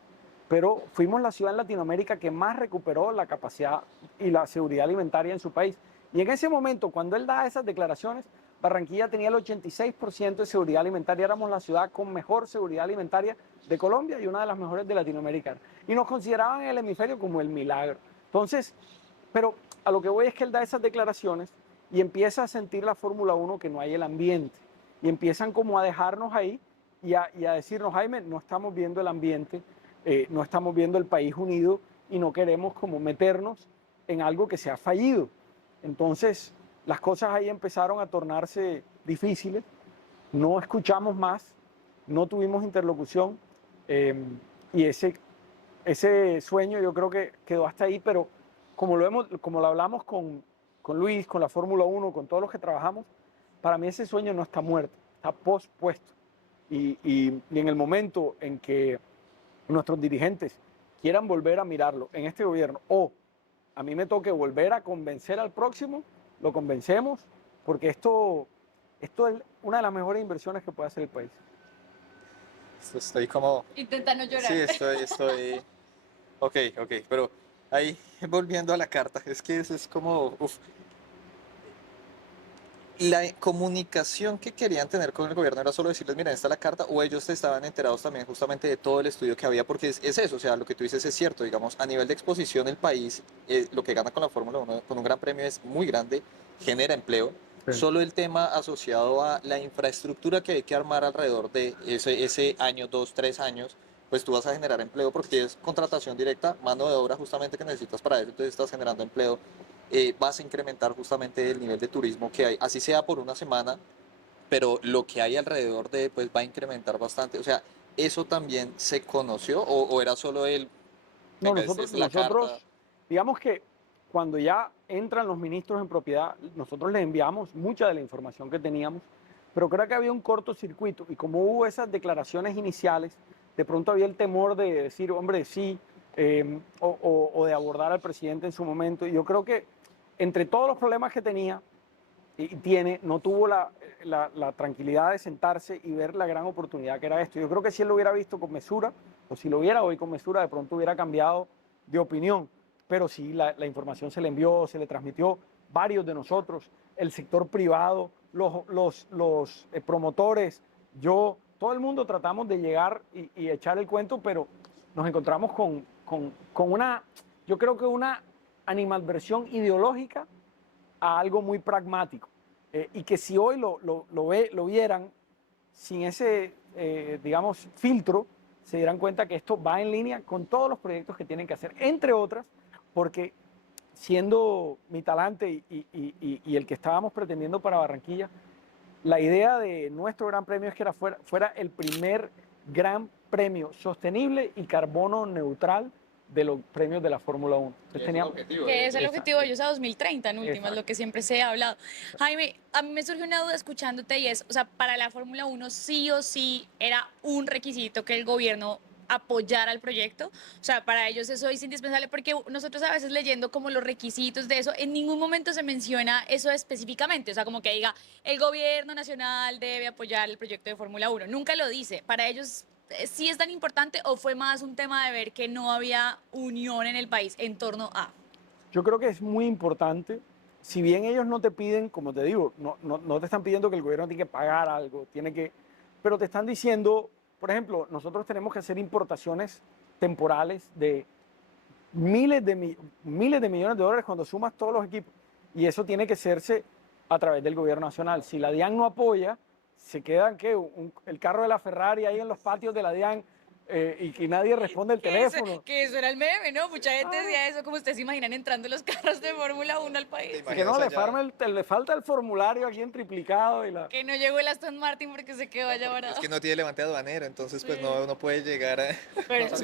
Pero fuimos la ciudad en Latinoamérica que más recuperó la capacidad y la seguridad alimentaria en su país. Y en ese momento, cuando él da esas declaraciones, Barranquilla tenía el 86% de seguridad alimentaria. Éramos la ciudad con mejor seguridad alimentaria de Colombia y una de las mejores de Latinoamérica. Y nos consideraban en el hemisferio como el milagro. Entonces, pero a lo que voy es que él da esas declaraciones y empieza a sentir la Fórmula 1 que no hay el ambiente. Y empiezan como a dejarnos ahí y a decirnos, Jaime, no estamos viendo el ambiente, no estamos viendo el país unido y no queremos como meternos en algo que se ha fallido. Entonces, las cosas ahí empezaron a tornarse difíciles, no escuchamos más, no tuvimos interlocución y ese sueño yo creo que quedó hasta ahí, pero como lo hablamos con Luis, con la Fórmula 1, con todos los que trabajamos, para mí ese sueño no está muerto, está pospuesto. Y en el momento en que nuestros dirigentes quieran volver a mirarlo en este gobierno o a mí me toque volver a convencer al próximo, lo convencemos, porque esto es una de las mejores inversiones que puede hacer el país. Estoy como... Intenta no llorar. Sí, estoy... Ok, pero ahí volviendo a la carta, es que eso es como... Uf. La comunicación que querían tener con el gobierno era solo decirles, miren, esta es la carta, o ellos estaban enterados también justamente de todo el estudio que había, porque es eso, o sea, lo que tú dices es cierto, digamos, a nivel de exposición el país, lo que gana con la Fórmula 1, con un gran premio es muy grande, genera empleo, sí. Solo el tema asociado a la infraestructura que hay que armar alrededor de ese año, 2, 3 años, pues tú vas a generar empleo porque tienes contratación directa, mano de obra justamente que necesitas para eso, entonces estás generando empleo. Vas a incrementar justamente el nivel de turismo que hay, así sea por una semana, pero lo que hay alrededor de pues va a incrementar bastante. O sea, ¿eso también se conoció o era solo el... No, nosotros digamos que cuando ya entran los ministros en propiedad, nosotros les enviamos mucha de la información que teníamos, pero creo que había un cortocircuito y como hubo esas declaraciones iniciales, de pronto había el temor de decir, hombre, sí, o de abordar al presidente en su momento. Y yo creo que entre todos los problemas que tenía y tiene, no tuvo la tranquilidad de sentarse y ver la gran oportunidad que era esto. Yo creo que si él lo hubiera visto con mesura, o si lo hubiera hoy con mesura, de pronto hubiera cambiado de opinión. Pero sí, la información se le envió, se le transmitió, varios de nosotros, el sector privado, los promotores, yo, todo el mundo tratamos de llegar y echar el cuento, pero nos encontramos con una, yo creo que una animadversión ideológica a algo muy pragmático. Y que si hoy lo vieran sin ese, digamos, filtro, se dieran cuenta que esto va en línea con todos los proyectos que tienen que hacer, entre otras, porque siendo mi talante y el que estábamos pretendiendo para Barranquilla, la idea de nuestro gran premio es que fuera el primer gran premio sostenible y carbono neutral de los premios de la Fórmula 1. Que es el objetivo de ellos a 2030, en últimas, lo que siempre se ha hablado. Jaime, a mí me surgió una duda escuchándote y es, o sea, para la Fórmula 1 sí o sí era un requisito que el gobierno apoyar al proyecto, o sea, para ellos eso es indispensable porque nosotros a veces leyendo como los requisitos de eso, en ningún momento se menciona eso específicamente, o sea, como que diga, el gobierno nacional debe apoyar el proyecto de Fórmula 1, nunca lo dice, para ellos sí es tan importante o fue más un tema de ver que no había unión en el país en torno a... Yo creo que es muy importante, si bien ellos no te piden, como te digo, no te están pidiendo que el gobierno tiene que pagar algo, pero te están diciendo... Por ejemplo, nosotros tenemos que hacer importaciones temporales de miles de millones de dólares cuando sumas todos los equipos. Y eso tiene que hacerse a través del gobierno nacional. Si la DIAN no apoya, se queda el carro de la Ferrari ahí en los patios de la DIAN y que nadie responde el teléfono. Que eso era el meme, ¿no? Mucha gente decía eso, como ustedes se imaginan entrando los carros de Fórmula 1 al país. Que no, le falta el formulario aquí en triplicado. Que no llegó el Aston Martin porque se quedó allá varado. Es que no tiene levante aduanero, entonces pues no puede llegar a... Pero esas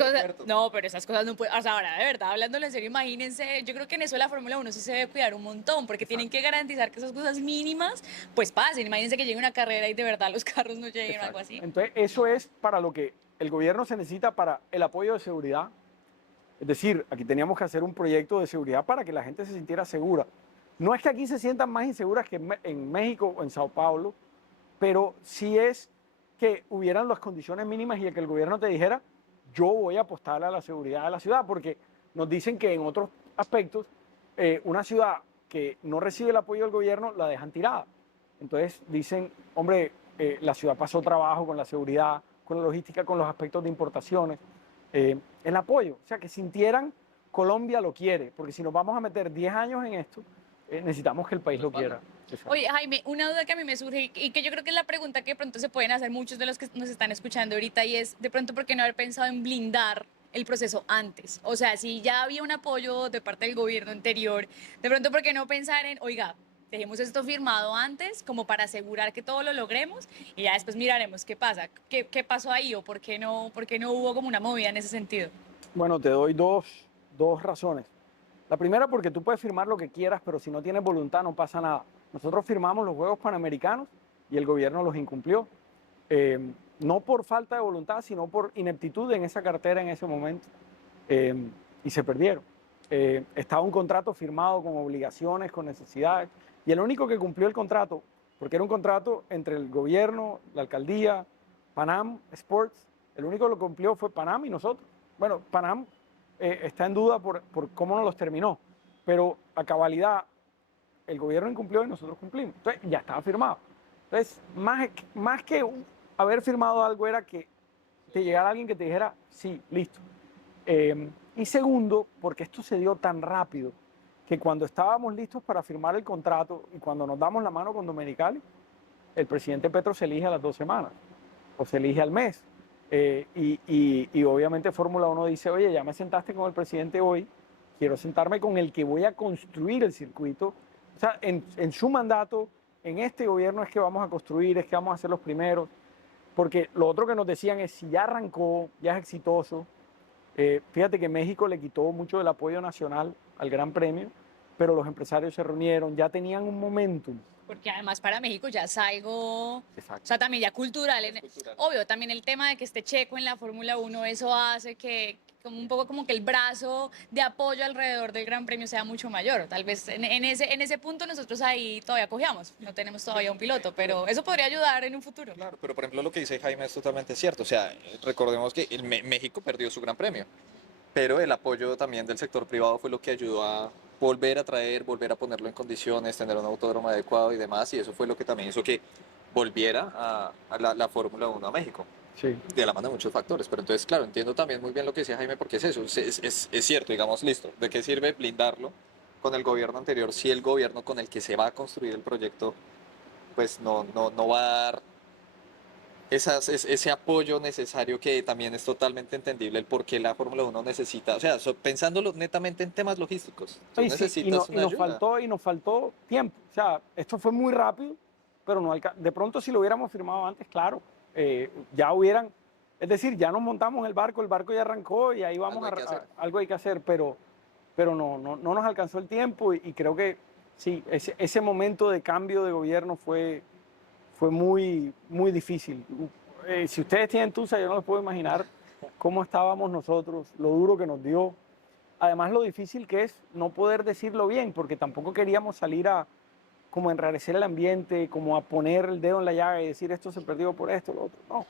cosas no pueden... O sea, ahora, de verdad, hablándolo en serio, imagínense, yo creo que en eso la Fórmula 1 sí se debe cuidar un montón, porque tienen que garantizar que esas cosas mínimas pues pasen. Imagínense que llegue una carrera y de verdad los carros no lleguen o algo así. Entonces, eso es para lo que el gobierno se necesita para el apoyo de seguridad. Es decir, aquí teníamos que hacer un proyecto de seguridad para que la gente se sintiera segura. No es que aquí se sientan más inseguras que en México o en Sao Paulo, pero sí es que hubieran las condiciones mínimas y que el gobierno te dijera, yo voy a apostar a la seguridad de la ciudad, porque nos dicen que en otros aspectos, una ciudad que no recibe el apoyo del gobierno la dejan tirada. Entonces dicen, hombre, la ciudad pasó trabajo con la seguridad, con la logística, con los aspectos de importaciones, el apoyo, o sea, que sintieran Colombia lo quiere, porque si nos vamos a meter 10 años en esto, necesitamos que el país lo quiera. Exacto. Oye, Jaime, una duda que a mí me surge y que yo creo que es la pregunta que de pronto se pueden hacer muchos de los que nos están escuchando ahorita y es, de pronto, ¿por qué no haber pensado en blindar el proceso antes? O sea, si ya había un apoyo de parte del gobierno anterior, de pronto, ¿por qué no pensar en, oiga, dejemos esto firmado antes como para asegurar que todo lo logremos y ya después miraremos qué pasa, qué pasó ahí o por qué no hubo como una movida en ese sentido? Bueno, te doy dos razones. La primera, porque tú puedes firmar lo que quieras, pero si no tienes voluntad no pasa nada. Nosotros firmamos los Juegos Panamericanos y el gobierno los incumplió. No por falta de voluntad, sino por ineptitud en esa cartera en ese momento. Y se perdieron. Estaba un contrato firmado con obligaciones, con necesidades, y el único que cumplió el contrato, porque era un contrato entre el gobierno, la alcaldía, Panam Sports, el único que lo cumplió fue Panam y nosotros. Bueno, Panam está en duda por cómo nos los terminó, pero a cabalidad el gobierno incumplió y nosotros cumplimos. Entonces ya estaba firmado. Entonces, más que haber firmado algo era que te llegara alguien que te dijera, sí, listo. Y segundo, porque esto se dio tan rápido que cuando estábamos listos para firmar el contrato y cuando nos damos la mano con Domenicali, el presidente Petro se elige a las 2 semanas o se elige al mes. Y obviamente Fórmula 1 dice, oye, ya me sentaste con el presidente hoy, quiero sentarme con el que voy a construir el circuito. O sea, en su mandato, en este gobierno es que vamos a construir, es que vamos a ser los primeros. Porque lo otro que nos decían es, si ya arrancó, ya es exitoso. Fíjate que México le quitó mucho del apoyo nacional al Gran Premio, pero los empresarios se reunieron, ya tenían un momentum. Porque además para México ya es algo, o Exacto. sea, también ya cultural. Cultural. Obvio, también el tema de que esté Checo en la Fórmula 1, eso hace que como un poco como que el brazo de apoyo alrededor del Gran Premio sea mucho mayor. Tal vez en ese punto nosotros ahí todavía cogíamos, no tenemos todavía un piloto, pero eso podría ayudar en un futuro. Claro, pero por ejemplo lo que dice Jaime es totalmente cierto. O sea, recordemos que México perdió su gran premio, pero el apoyo también del sector privado fue lo que ayudó a volver a traer, volver a ponerlo en condiciones, tener un autódromo adecuado y demás, y eso fue lo que también hizo que volviera a la Fórmula 1 a México, Sí. de la mano de muchos factores. Pero entonces, claro, entiendo también muy bien lo que decía Jaime, porque es eso, es cierto, digamos, listo, ¿de qué sirve blindarlo con el gobierno anterior si el gobierno con el que se va a construir el proyecto, pues no va a dar ese apoyo necesario que también es totalmente entendible el por qué la Fórmula 1 necesita, o sea, pensándolo netamente en temas logísticos, tú Sí, sí, necesitas una ayuda. y nos faltó tiempo. O sea, esto fue muy rápido, pero no de pronto si lo hubiéramos firmado antes, claro, ya hubieran, es decir, ya nos montamos en el barco ya arrancó y ahí vamos Algo hay que hacer. algo hay que hacer, pero no nos alcanzó el tiempo y creo que sí, ese momento de cambio de gobierno fue muy, muy difícil. Si ustedes tienen Tusa, yo no les puedo imaginar cómo estábamos nosotros, lo duro que nos dio. Además, lo difícil que es no poder decirlo bien, porque tampoco queríamos salir a como enrarecer el ambiente, como a poner el dedo en la llaga y decir esto se perdió por esto, lo otro. No,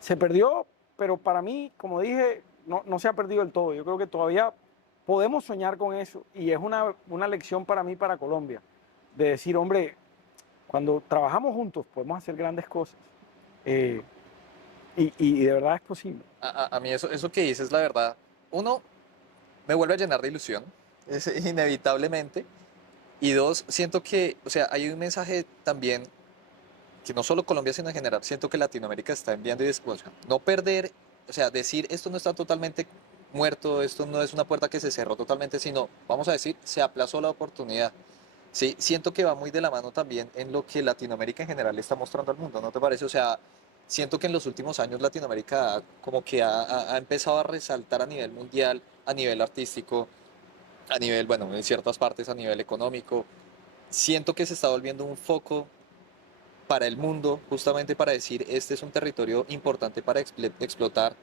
se perdió, pero para mí, como dije, no se ha perdido del todo. Yo creo que todavía podemos soñar con eso y es una lección para mí, para Colombia, de decir, hombre, cuando trabajamos juntos podemos hacer grandes cosas. Y de verdad es posible. A mí eso que dices, la verdad, uno, me vuelve a llenar de ilusión, es inevitablemente, y dos, siento que, o sea, hay un mensaje también que no solo Colombia, sino en general, siento que Latinoamérica está enviando y después, no perder, o sea, decir esto no está totalmente muerto, esto no es una puerta que se cerró totalmente, sino, vamos a decir, se aplazó la oportunidad. Sí, siento que va muy de la mano también en lo que Latinoamérica en general le está mostrando al mundo, ¿no te parece? O sea, siento que en los últimos años Latinoamérica como que ha empezado a resaltar a nivel mundial, a nivel artístico, a nivel, bueno, en ciertas partes a nivel económico. Siento que se está volviendo un foco para el mundo, justamente para decir, este es un territorio importante para explotar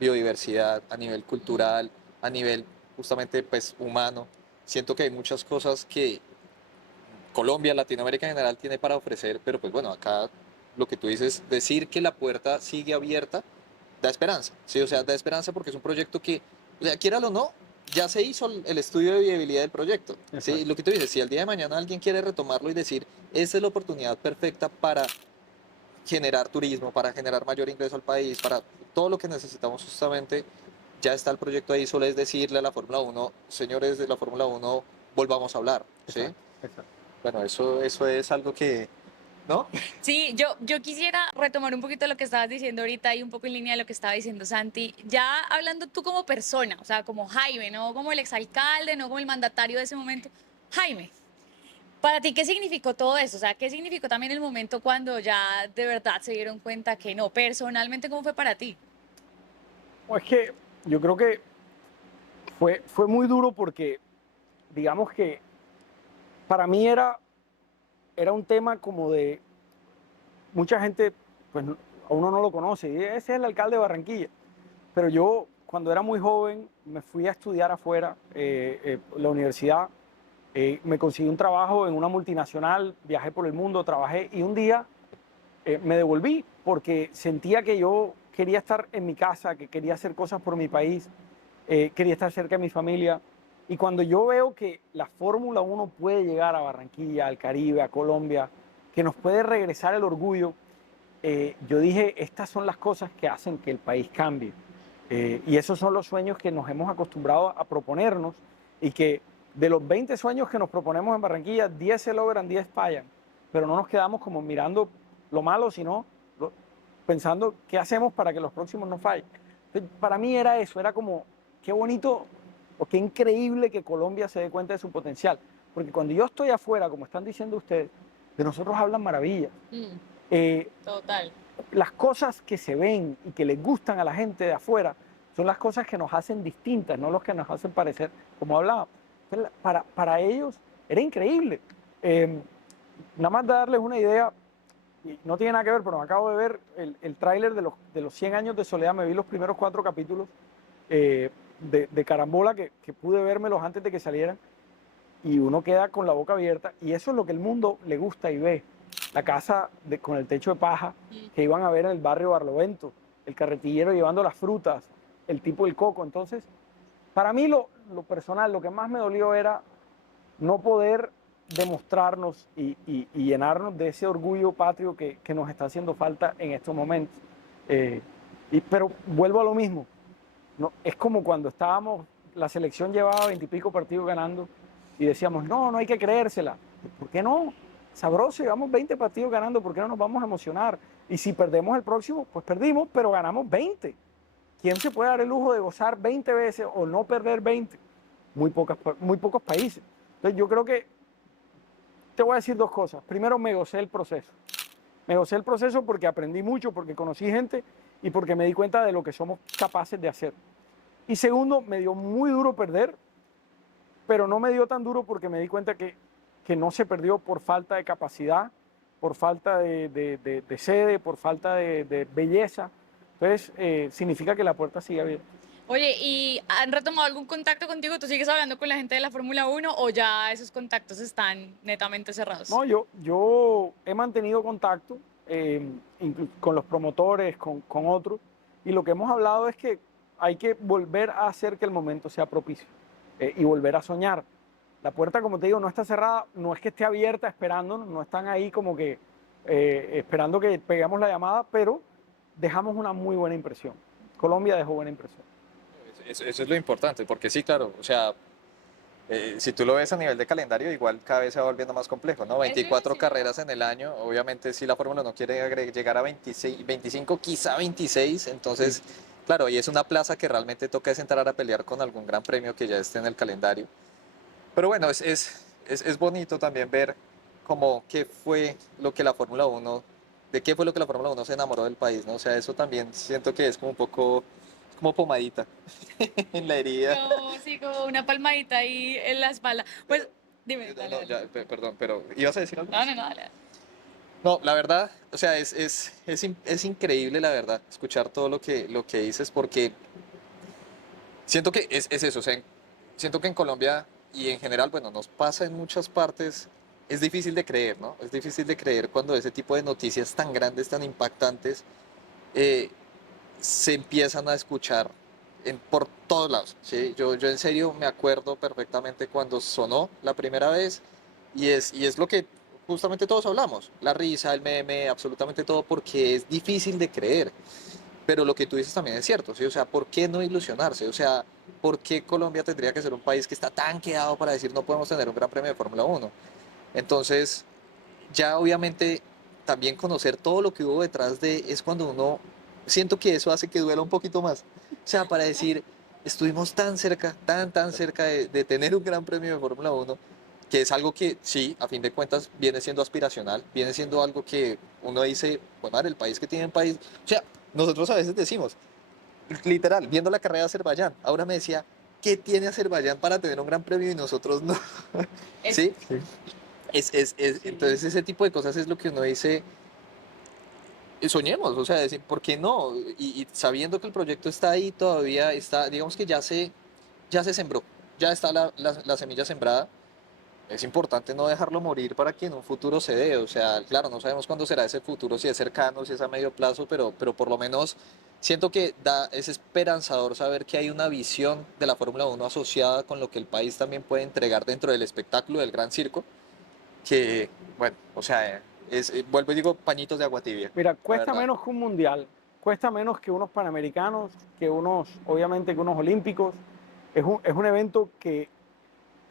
biodiversidad a nivel cultural, a nivel justamente pues humano. Siento que hay muchas cosas que Colombia, Latinoamérica en general tiene para ofrecer, pero pues bueno, acá lo que tú dices, decir que la puerta sigue abierta, da esperanza, ¿sí? O sea, da esperanza porque es un proyecto que, o sea, quiéralo o no, ya se hizo el estudio de viabilidad del proyecto, ¿sí? Exacto. Lo que tú dices, si al día de mañana alguien quiere retomarlo y decir, esta es la oportunidad perfecta para generar turismo, para generar mayor ingreso al país, para todo lo que necesitamos justamente, ya está el proyecto ahí, solo es decirle a la Fórmula Uno, señores de la Fórmula Uno, volvamos a hablar, ¿sí? Exacto, exacto. Bueno, eso es algo que, ¿no? Sí, yo quisiera retomar un poquito lo que estabas diciendo ahorita y un poco en línea de lo que estaba diciendo Santi, ya hablando tú como persona, o sea, como Jaime, no como el exalcalde, no como el mandatario de ese momento. Jaime, para ti, ¿qué significó todo eso? O sea, ¿qué significó también el momento cuando ya de verdad se dieron cuenta que no? Personalmente, ¿cómo fue para ti? Pues que yo creo que fue muy duro porque, digamos que para mí era un tema como de mucha gente, pues a uno no lo conoce, y ese es el alcalde de Barranquilla. Pero yo, cuando era muy joven, me fui a estudiar afuera, la universidad, me conseguí un trabajo en una multinacional, viajé por el mundo, trabajé y un día me devolví porque sentía que yo quería estar en mi casa, que quería hacer cosas por mi país, quería estar cerca de mi familia. Y cuando yo veo que la Fórmula Uno puede llegar a Barranquilla, al Caribe, a Colombia, que nos puede regresar el orgullo, yo dije, estas son las cosas que hacen que el país cambie. Y esos son los sueños que nos hemos acostumbrado a proponernos y que de los 20 sueños que nos proponemos en Barranquilla, 10 se logran, 10 fallan. Pero no nos quedamos como mirando lo malo, sino pensando qué hacemos para que los próximos no fallen. Entonces, para mí era eso, era como qué bonito o qué increíble que Colombia se dé cuenta de su potencial. Porque cuando yo estoy afuera, como están diciendo ustedes, de nosotros hablan maravillas. Total. Las cosas que se ven y que les gustan a la gente de afuera son las cosas que nos hacen distintas, no los que nos hacen parecer como hablábamos. Entonces, para ellos era increíble. Nada más de darles una idea, y no tiene nada que ver, pero me acabo de ver el tráiler de los 100 años de soledad, me vi los primeros 4 capítulos de Carambola que pude vérmelos antes de que salieran y uno queda con la boca abierta y eso es lo que el mundo le gusta y ve. La casa con el techo de paja que iban a ver en el barrio Barlovento, el carretillero llevando las frutas, el tipo del coco. Entonces, para mí lo personal, lo que más me dolió era no poder demostrarnos y llenarnos de ese orgullo patrio que nos está haciendo falta en estos momentos. Pero vuelvo a lo mismo, no, es como cuando estábamos, la selección llevaba 20 y pico partidos ganando y decíamos, no hay que creérsela. ¿Por qué no? Sabroso, llevamos 20 partidos ganando, ¿por qué no nos vamos a emocionar? Y si perdemos el próximo, pues perdimos, pero ganamos 20. ¿Quién se puede dar el lujo de gozar 20 veces o no perder 20? Muy pocos países. Entonces yo creo que te voy a decir 2 cosas. Primero, me gocé el proceso. Me gocé el proceso porque aprendí mucho, porque conocí gente y porque me di cuenta de lo que somos capaces de hacer. Y segundo, me dio muy duro perder, pero no me dio tan duro porque me di cuenta que no se perdió por falta de capacidad, por falta de sede, por falta de belleza. Entonces, significa que la puerta sigue abierta. Oye, ¿y han retomado algún contacto contigo? ¿Tú sigues hablando con la gente de la Fórmula Uno o ya esos contactos están netamente cerrados? No, yo he mantenido contacto con los promotores, con otros, y lo que hemos hablado es que hay que volver a hacer que el momento sea propicio y volver a soñar. La puerta, como te digo, no está cerrada, no es que esté abierta esperándonos, no están ahí como que esperando que peguemos la llamada, pero dejamos una muy buena impresión. Colombia dejó buena impresión. Eso es lo importante, porque sí, claro, o sea, si tú lo ves a nivel de calendario, igual cada vez se va volviendo más complejo, ¿no? Eso iba a 24 decir yo. carreras en el año, obviamente si la Fórmula no quiere llegar a 26, 25, quizá 26, entonces, claro, y es una plaza que realmente toca es entrar a pelear con algún gran premio que ya esté en el calendario. Pero bueno, es bonito también ver como qué fue lo que la Fórmula Uno, de qué fue lo que la Fórmula Uno se enamoró del país, ¿no? O sea, eso también siento que es como un poco, es como pomadita en la herida. Como, sí, como una palmadita ahí en la espalda. Pues, dime, No, dale, no, dale. ya, perdón, pero ¿ibas a decir algo? No, no, no, dale. No, la verdad, o sea, es increíble la verdad escuchar todo lo que dices porque siento que es eso, o sea, siento que en Colombia y en general, bueno, nos pasa en muchas partes es difícil de creer, ¿no? Es difícil de creer cuando ese tipo de noticias tan grandes, tan impactantes, eh, se empiezan a escuchar por todos lados, ¿sí? Yo en serio me acuerdo perfectamente cuando sonó la primera vez y es lo que justamente todos hablamos, la risa, el meme, absolutamente todo, porque es difícil de creer. Pero lo que tú dices también es cierto, ¿sí? O sea, ¿por qué no ilusionarse? O sea, ¿por qué Colombia tendría que ser un país que está tan quedado para decir no podemos tener un gran premio de Fórmula Uno? Entonces, ya obviamente también conocer todo lo que hubo detrás de es cuando uno, siento que eso hace que duela un poquito más. O sea, para decir, estuvimos tan cerca, tan cerca de tener un gran premio de Fórmula Uno, que es algo que sí, a fin de cuentas, viene siendo aspiracional, viene siendo algo que uno dice, bueno, el país que tiene un país, o sea, nosotros a veces decimos, literal, viendo la carrera de Azerbaiyán, ahora me decía, ¿qué tiene Azerbaiyán para tener un gran premio y nosotros no? Es, ¿Sí? Sí. sí. Entonces ese tipo de cosas es lo que uno dice, soñemos, o sea, decir, ¿por qué no? Y sabiendo que el proyecto está ahí, todavía está, digamos que ya se sembró, ya está la semilla sembrada. Es importante no dejarlo morir para que en un futuro se dé. O sea, claro, no sabemos cuándo será ese futuro, si es cercano, si es a medio plazo, pero por lo menos siento que es esperanzador saber que hay una visión de la Fórmula Uno asociada con lo que el país también puede entregar dentro del espectáculo del Gran Circo, que, bueno, o sea, vuelvo y digo, pañitos de agua tibia, Mira, la cuesta verdad. menos que un mundial, cuesta menos que unos panamericanos, que unos, obviamente, que unos olímpicos. Es un evento que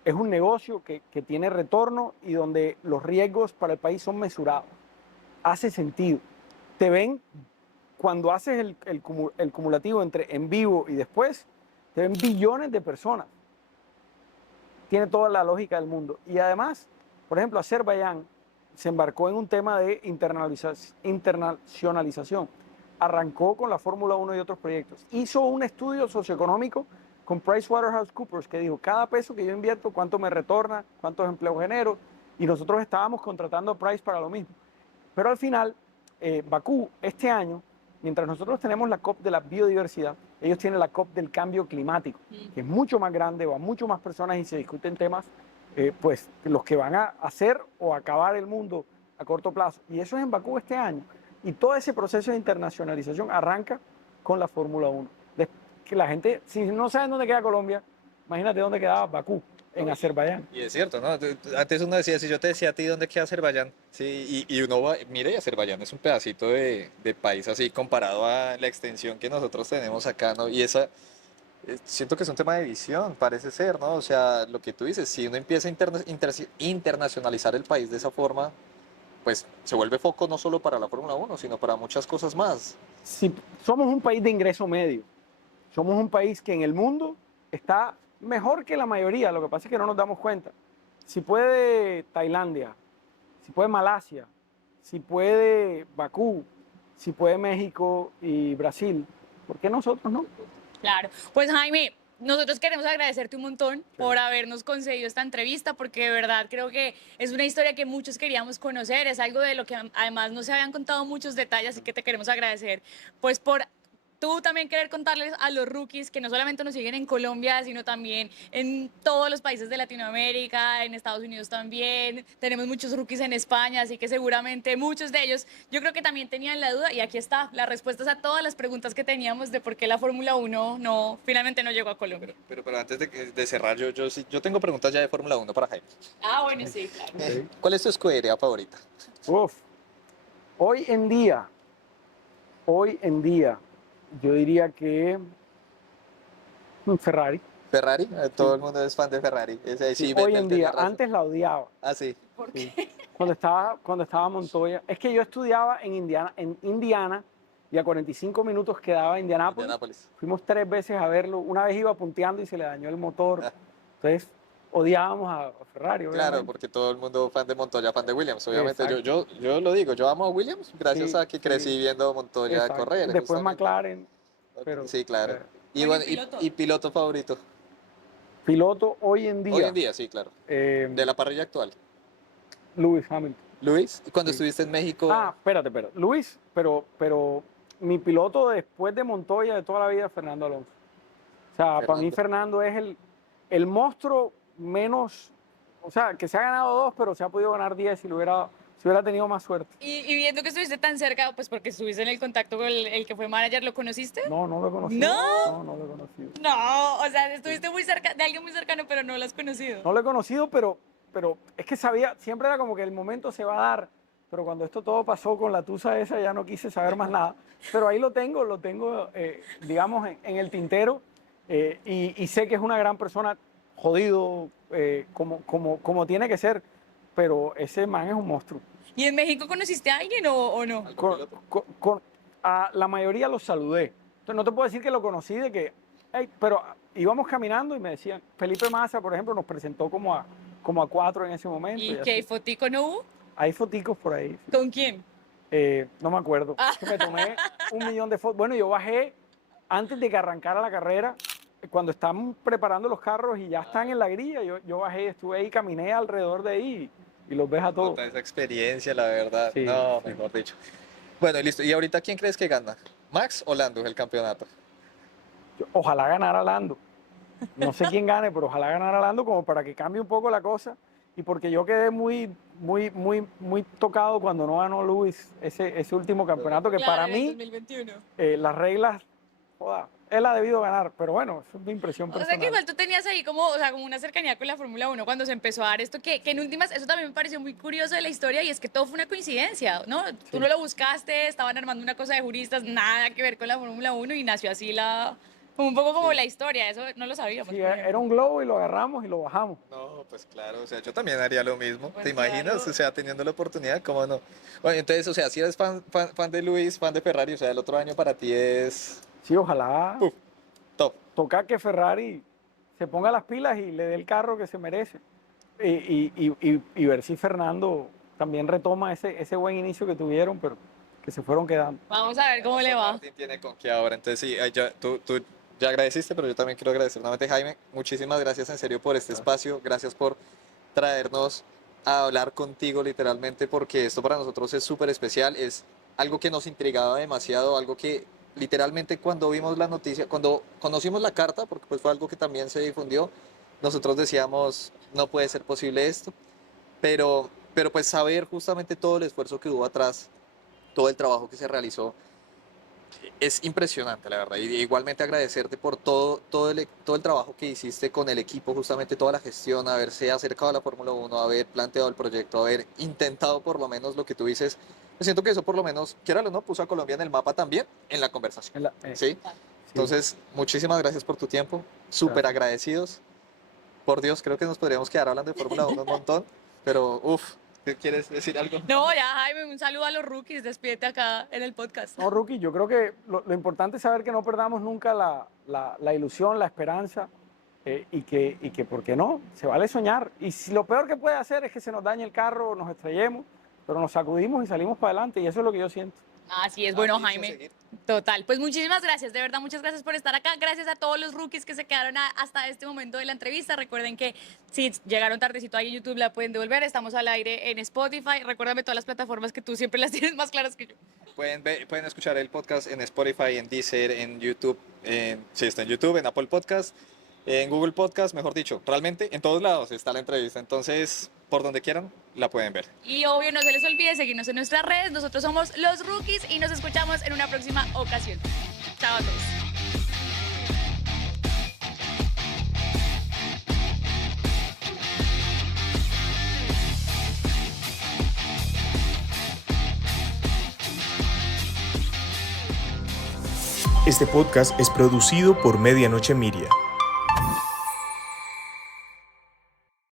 es un negocio que tiene retorno y donde los riesgos para el país son mesurados. Hace sentido. Te ven cuando haces el cumulativo entre en vivo y después, te ven billones de personas. Tiene toda la lógica del mundo. Y además, por ejemplo, Azerbaiyán se embarcó en un tema de internacionalización. Arrancó con la Fórmula Uno y otros proyectos. Hizo un estudio socioeconómico con PricewaterhouseCoopers que dijo, cada peso que yo invierto, cuánto me retorna, cuántos empleos genero. Y nosotros estábamos contratando a Price para lo mismo. Pero al final, Bakú, este año, mientras nosotros tenemos la COP de la biodiversidad, ellos tienen la COP del cambio climático, que es mucho más grande, va a mucho más personas y se discuten temas, pues, los que van a hacer o acabar el mundo a corto plazo. Y eso es en Bakú este año. Y todo ese proceso de internacionalización arranca con la Fórmula Uno. Que la gente, si no saben dónde queda Colombia, imagínate dónde quedaba Bakú, en Azerbaiyán. Y es cierto, ¿no? Antes uno decía, si yo te decía a ti dónde queda Azerbaiyán, sí, y uno va, mire, Azerbaiyán es un pedacito de país así comparado a la extensión que nosotros tenemos acá, ¿no? Y esa, siento que es un tema de visión, parece ser, ¿no? O sea, lo que tú dices, si uno empieza a internacionalizar el país de esa forma, pues se vuelve foco no solo para la Fórmula Uno sino para muchas cosas más. Si somos un país de ingreso medio, somos un país que en el mundo está mejor que la mayoría, lo que pasa es que no nos damos cuenta. Si puede Tailandia, si puede Malasia, si puede Bakú, si puede México y Brasil, ¿por qué nosotros no? Claro. Pues Jaime, nosotros queremos agradecerte un montón por habernos concedido esta entrevista, porque de verdad creo que es una historia que muchos queríamos conocer, es algo de lo que además no se habían contado muchos detalles, así que te queremos agradecer pues por tú también querer contarles a los rookies que no solamente nos siguen en Colombia, sino también en todos los países de Latinoamérica, en Estados Unidos también. Tenemos muchos rookies en España, así que seguramente muchos de ellos yo creo que también tenían la duda y aquí está, las respuestas a todas las preguntas que teníamos de por qué la Fórmula Uno no, finalmente no llegó a Colombia. Pero antes de cerrar, yo tengo preguntas ya de Fórmula Uno para Jaime. Ah, bueno, sí, claro. Okay. ¿Cuál es tu escudería favorita? Uf. Hoy en día, yo diría que un Ferrari. Ferrari, todo Sí. el mundo es fan de Ferrari. Ese, Sí, sí, hoy Vettel en tenía día. razón. Antes la odiaba. Ah, sí. ¿Por Sí. qué? Cuando estaba Montoya. Es que yo estudiaba en Indiana y a 45 minutos quedaba Indianápolis. Indianápolis. Fuimos 3 veces a verlo. Una vez iba punteando y se le dañó el motor. Entonces odiábamos a Ferrari, Claro, obviamente. porque todo el mundo fan de Montoya, fan de Williams. Obviamente, yo, Exacto. yo lo digo, yo amo a Williams gracias Sí, a que crecí sí, viendo Montoya exacto. correr, Después justamente. McLaren, pero Sí, claro. Y Oye, bueno, piloto. y piloto favorito. piloto hoy en Hoy día, en día, sí, claro. eh, De la parrilla actual. Lewis Hamilton. Luis, cuando Sí. estuviste en México, Ah, espérate. Luis, pero mi piloto después de Montoya de toda la vida es Fernando Alonso. O sea, para mí Fernando. Fernando es el monstruo menos O sea, que se ha ganado 2, pero se ha podido ganar 10 si hubiera tenido más suerte. Y viendo que estuviste tan cerca, pues porque estuviste en el contacto con el que fue manager, ¿lo conociste? No, no lo he conocido. ¿No? No lo he conocido. No, o sea, estuviste muy cerca de alguien muy cercano, pero no lo has conocido. No lo he conocido, pero es que sabía, siempre era como que el momento se va a dar, pero cuando esto todo pasó con la tusa esa ya no quise saber más nada. Pero ahí lo tengo, digamos, en el tintero y sé que es una gran persona, jodido, como tiene que ser, pero ese man es un monstruo. ¿Y en México conociste a alguien o no? A la mayoría los saludé. Entonces no te puedo decir que lo conocí pero íbamos caminando y me decían, Felipe Massa, por ejemplo, nos presentó como a 4 en ese momento. ¿Y así. qué fotico no hubo? Hay foticos por ahí. Sí. ¿Con quién? No me acuerdo. Es que me tomé 1 millón de fotos. Bueno, yo bajé antes de que arrancara la carrera, cuando están preparando los carros y ya están en la grilla, yo bajé, estuve ahí, caminé alrededor de ahí y los ves a todos. Puta, esa experiencia, la verdad. Sí, No, sí. mejor dicho. Bueno, y listo. ¿Y ahorita quién crees que gana? ¿Max o Lando el campeonato? Ojalá ganara Lando. No sé quién gane, pero ojalá ganara Lando como para que cambie un poco la cosa. Y porque yo quedé muy tocado cuando no ganó Lewis ese último campeonato, que Claro, para en mí 2021. las reglas, joda, él ha debido ganar. Pero bueno, eso es mi impresión O personal. sea que igual tú tenías ahí como, o sea, como una cercanía con la Fórmula 1 cuando se empezó a dar esto, que en últimas, eso también me pareció muy curioso de la historia y es que todo fue una coincidencia, ¿no? Tú no lo buscaste, estaban armando una cosa de juristas, nada que ver con la Fórmula 1 y nació así un poco como la historia, eso no lo sabíamos. Sí, por ejemplo. era un globo y lo agarramos y lo bajamos. No, pues claro, o sea, yo también haría lo mismo. Pues ¿Te imaginas? claro. O sea, teniendo la oportunidad, ¿cómo no? Bueno, entonces, o sea, si eres fan de Luis, fan de Ferrari, o sea, el otro año para ti es Sí, ojalá top. toca que Ferrari se ponga las pilas y le dé el carro que se merece. Y ver si Fernando también retoma ese buen inicio que tuvieron, pero que se fueron quedando. Vamos a ver cómo le va. Martín tiene con qué ahora, entonces sí, ahí ya, tú ya agradeciste, pero yo también quiero agradecer nuevamente, Jaime. Muchísimas gracias en serio por este espacio, gracias por traernos a hablar contigo literalmente, porque esto para nosotros es súper especial, es algo que nos intrigaba demasiado, algo que literalmente cuando vimos la noticia, cuando conocimos la carta, porque pues fue algo que también se difundió, nosotros decíamos, no puede ser posible esto, pero pues saber justamente todo el esfuerzo que hubo atrás, todo el trabajo que se realizó, es impresionante, la verdad. Y igualmente agradecerte por todo el trabajo que hiciste con el equipo, justamente toda la gestión, haberse acercado a la Fórmula 1, haber planteado el proyecto, haber intentado por lo menos lo que tú dices. Yo siento que eso por lo menos, quiera o no, puso a Colombia en el mapa también en la conversación. ¿Sí? Entonces, muchísimas gracias por tu tiempo, súper Gracias. agradecidos. Por Dios, creo que nos podríamos quedar hablando de Fórmula 1 un montón, pero uff, ¿quieres decir algo? No, ya Jaime, un saludo a los rookies, despídete acá en el podcast. No, Rookie, yo creo que lo importante es saber que no perdamos nunca la ilusión, la esperanza y que, ¿por qué no? Se vale soñar. Y si lo peor que puede hacer es que se nos dañe el carro, nos estrellemos, pero nos sacudimos y salimos para adelante y eso es lo que yo siento. Así es, bueno, Listo, Jaime. seguir. Total. Pues muchísimas gracias, de verdad, muchas gracias por estar acá. Gracias a todos los rookies que se quedaron hasta este momento de la entrevista. Recuerden que si llegaron tardecito ahí en YouTube la pueden devolver. Estamos al aire en Spotify. Recuérdame todas las plataformas que tú siempre las tienes más claras que yo. Pueden escuchar el podcast en Spotify, en Deezer, en YouTube, sí, está en YouTube, en Apple Podcast, en Google Podcast, mejor dicho. Realmente en todos lados está la entrevista, entonces por donde quieran la pueden ver. Y obvio, no se les olvide seguirnos en nuestras redes. Nosotros somos los rookies y nos escuchamos en una próxima ocasión. Chao a todos. Este podcast es producido por Medianoche Media.